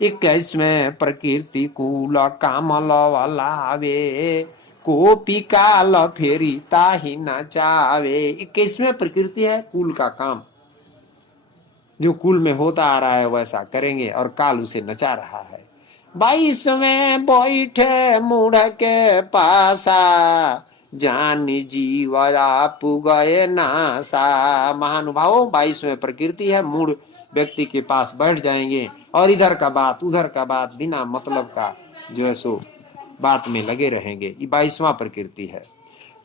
21वें प्रकृति कूल कामल लावे, कोपी काल फेरी ताही न चावे। 21वें प्रकृति है कुल का काम, जो कुल में होता आ रहा है वैसा करेंगे और काल उसे नचा रहा है। 22वें बैठे मूढ़ के पासा, जानी जीवया पुगए नासा। महानुभावों 22वें प्रकृति है, मूढ़ व्यक्ति के पास बैठ जाएंगे और इधर का बात उधर का बात बिना मतलब का जो है सो बात में लगे रहेंगे। ये 22वां प्रकृति है।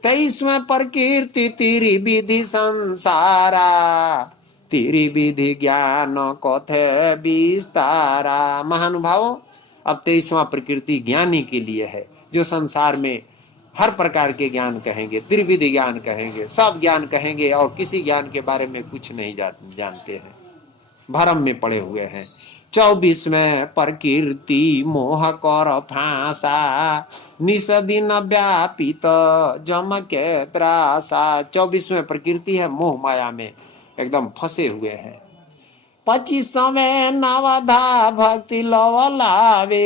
23वें प्रकृति तेरी विधि संसारा, तेरी विधि ज्ञान कथे विस्तारा। महानुभावों अब 23वां प्रकृति ज्ञानी के लिए है, जो संसार में हर प्रकार के ज्ञान कहेंगे, त्रिविधि ज्ञान कहेंगे, सब ज्ञान कहेंगे और किसी ज्ञान के बारे में कुछ नहीं जानते हैं, भरम में पड़े हुए हैं। 24वें प्रकृति मोह कर फांसा, निस दिन व्यापित जम के त्रासा। 24वें प्रकृति है, मोह माया में एकदम फंसे हुए हैं। 25वें नवधा भक्ति लवलावे,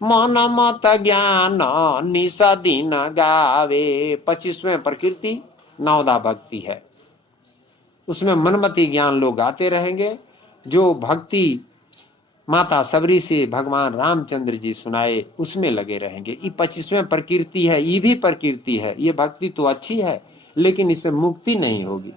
मन मत ज्ञान निस दिन गावे। 25वें प्रकृति नवधा भक्ति है, उसमें मनमति ज्ञान लोग गाते रहेंगे। जो भक्ति माता सबरी से भगवान रामचंद्र जी सुनाए उसमें लगे रहेंगे। ये 25वें प्रकृति है, ये भी प्रकृति है। ये भक्ति तो अच्छी है लेकिन इससे मुक्ति नहीं होगी।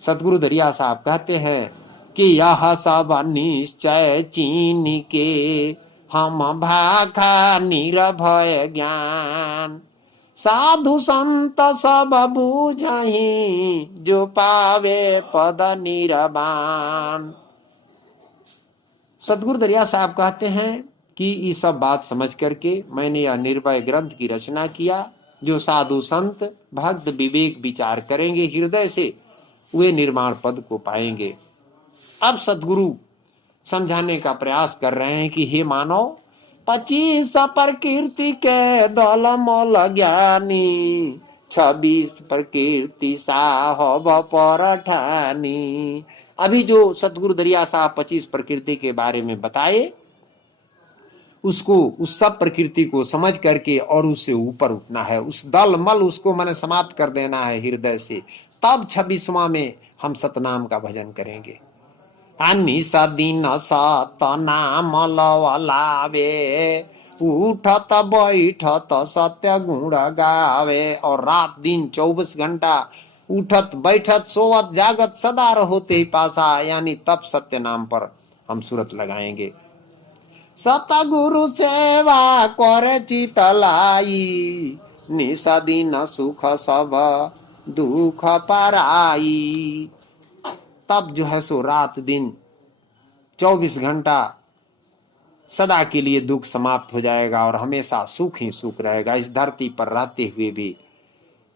सतगुरु दरिया साहब कहते हैं कि यह सब निश्चय चीन के, हम भाखा निरभय ज्ञान। साधु संत सब बूझहि, जो पावे पद निर्वाण। सतगुरु दरिया साहब कहते हैं कि ये सब बात समझ करके मैंने यह निर्भय ग्रंथ की रचना किया। जो साधु संत भक्त विवेक विचार करेंगे हृदय से, वे निर्माण पद को पाएंगे। अब सतगुरु समझाने का प्रयास कर रहे हैं कि हे मानव, 25 प्रकृति के दल मल ज्ञानी, 26 प्रकृति साहब पर ठानी। अभी जो सतगुरु दरिया साहब 25 प्रकृति के बारे में बताए, उसको उस सब प्रकृति को समझ करके और उससे ऊपर उठना है। उस दल मल उसको मैंने समाप्त कर देना है हृदय से। तब 26वां में हम सतनाम का भजन करेंगे। अनिस दिन सत नाम लवलावे, उठत बैठत सत्य गुण गावे। और रात दिन 24 घंटा उठत बैठत सोवत जागत सदा रहोते ही पासा, यानी तब सत्य नाम पर हम सूरत लगाएंगे। सतगुरु सेवा कर चित लाई, निस दिन सुख सब दुख पराई। तब जो है सो रात दिन 24 घंटा सदा के लिए दुख समाप्त हो जाएगा और हमेशा सुख ही सुख रहेगा। इस धरती पर रहते हुए भी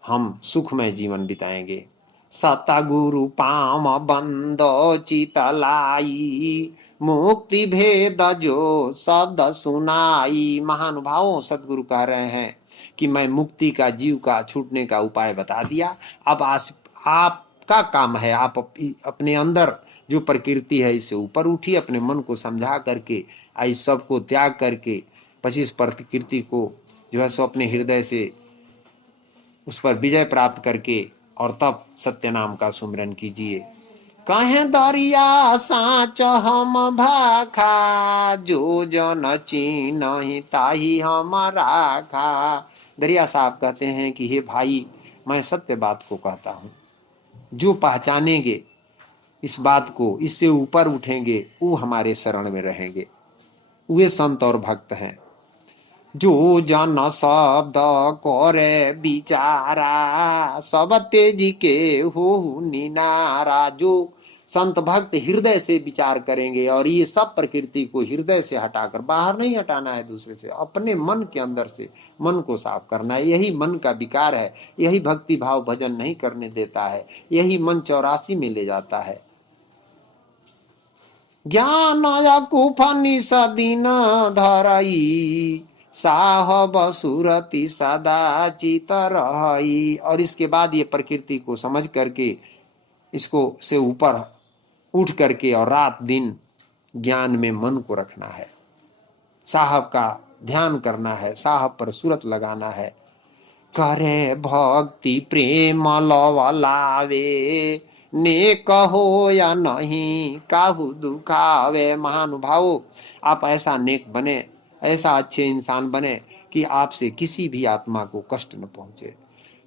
हम सुखमय जीवन बिताएंगे। सतगुरु पाम बंदो चितलाई, मुक्ति भेद जो शब्द सुनाई। महानुभावों सतगुरु कह रहे हैं कि मैं मुक्ति का, जीव का छूटने का उपाय बता दिया। अब आपका काम है, आप अपने अंदर जो प्रकृति है इससे ऊपर उठिए, अपने मन को समझा करके इस सब को त्याग करके 25 प्रकृति को जो है सो अपने हृदय से उस पर विजय प्राप्त करके और तब सत्य नाम का सुमिरन कीजिए। कहे दरिया साँच हम भाखा, जो जन चीन्हि ताहि हम राखा। दरिया साहब कहते हैं कि हे भाई, मैं सत्य बात को कहता हूँ, जो पहचानेंगे इस बात को, इससे ऊपर उठेंगे, वो हमारे शरण में रहेंगे, वे संत और भक्त हैं। जो जन शब्द करे विचारा, सब तेजी के हो निनारा। जो संत भक्त हृदय से विचार करेंगे, और ये सब प्रकृति को हृदय से हटाकर, बाहर नहीं हटाना है दूसरे से, अपने मन के अंदर से मन को साफ करना है। यही मन का विकार है, यही भक्ति भाव भजन नहीं करने देता है, यही मन 84 में ले जाता है। ज्ञान कुफनी सदीन धरई, साहब सुरति सदा चित रही। और इसके बाद ये प्रकृति को समझ करके, इसको से ऊपर उठ करके और रात दिन ज्ञान में मन को रखना है, साहब का ध्यान करना है, साहब पर सूरत लगाना है। करे भक्ति प्रेम लवलावे, ने कहो या नहीं काहू दुखावे। महानुभावों, आप ऐसा नेक बने, ऐसा अच्छे इंसान बने कि आपसे किसी भी आत्मा को कष्ट न पहुंचे।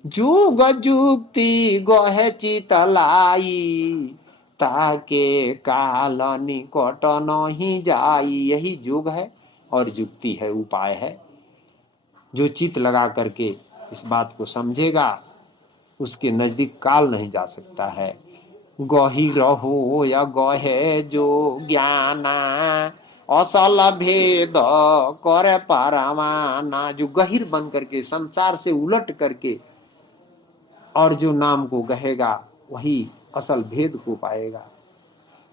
जुग जुक्ति गोहे चितलाई, ताके काल निकट नहीं जाई। यही जुग है और जुक्ति है, उपाय है। जो चित लगा करके इस बात को समझेगा, उसके नजदीक काल नहीं जा सकता है। गही रहो या गहे जो ज्ञाना, असल भेद करे परमाना। जो गहिर बन करके, संसार से उलट करके और जो नाम को गहेगा, वही असल भेद को पाएगा।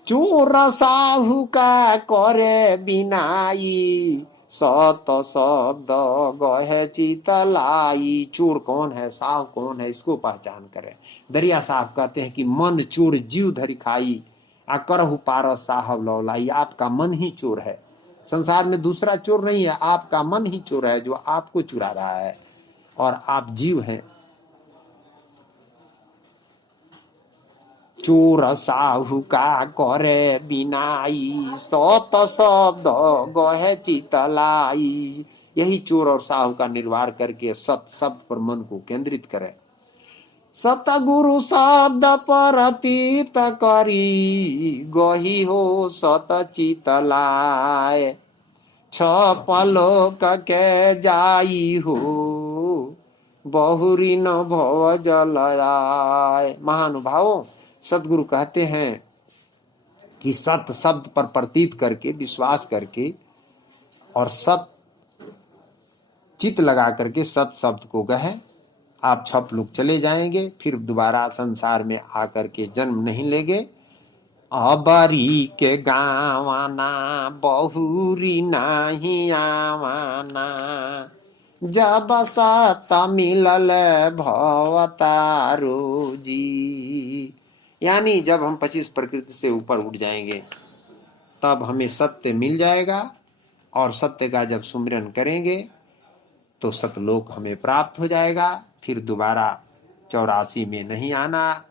चोर साहू का करे बिनाई, सत शब्द गहे चितलाई। चोर कौन है, साहू कौन है, इसको पहचान करें। दरिया साहब कहते हैं कि मन चोर जीव धरि खाई, आ करहु पारस साहब लौलाई। आपका मन ही चोर है, संसार में दूसरा चोर नहीं है, आपका मन ही चोर है जो आपको चुरा रहा है, और आप जीव हैं। चोर साहू का करे बिनाई, सत शब्द गहे चितलाई। यही चोर और साहू का निर्वाह करके सत शब्द पर मन को केंद्रित करे। सतगुरु शब्द पर अतीत करी, गही हो सत चितलाय। छपलोक के जाई हो, बहुरी न भव जलाय। महानुभावों, सतगुरु कहते हैं कि सत शब्द पर प्रतीत करके, विश्वास करके और सत चित लगा करके सत शब्द को गहे, आप छप लोग चले जाएंगे, फिर दोबारा संसार में आकर के जन्म नहीं लेंगे। अबरी के गावाना, बहुरी नहीं आवाना, जब सत मिलल भवतारो जी। यानी जब हम 25 प्रकृति से ऊपर उठ जाएंगे, तब हमें सत्य मिल जाएगा, और सत्य का जब सुमिरन करेंगे तो सतलोक हमें प्राप्त हो जाएगा। फिर दोबारा 84 में नहीं आना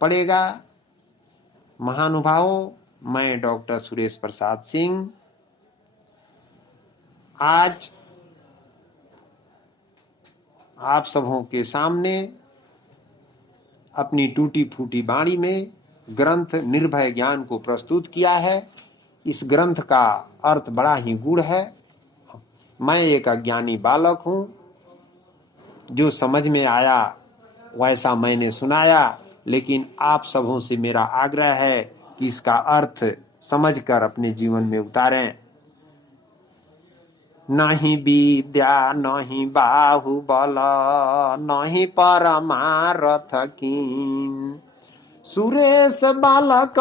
पड़ेगा। महानुभावों, मैं डॉक्टर सुरेश प्रसाद सिंह आज आप सबों के सामने अपनी टूटी फूटी वाणी में ग्रंथ निर्भय ज्ञान को प्रस्तुत किया है। इस ग्रंथ का अर्थ बड़ा ही गूढ़ है। मैं एक अज्ञानी बालक हूं, जो समझ में आया वैसा मैंने सुनाया, लेकिन आप सबों से मेरा आग्रह है कि इसका अर्थ समझकर अपने जीवन में उतारें। नहीं विद्या नहीं बाहुबल, नहीं परमारथ कीन, सुरेश बालक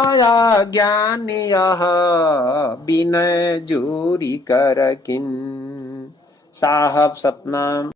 ज्ञानी विनय जोरी कर किन। साहब सतनाम।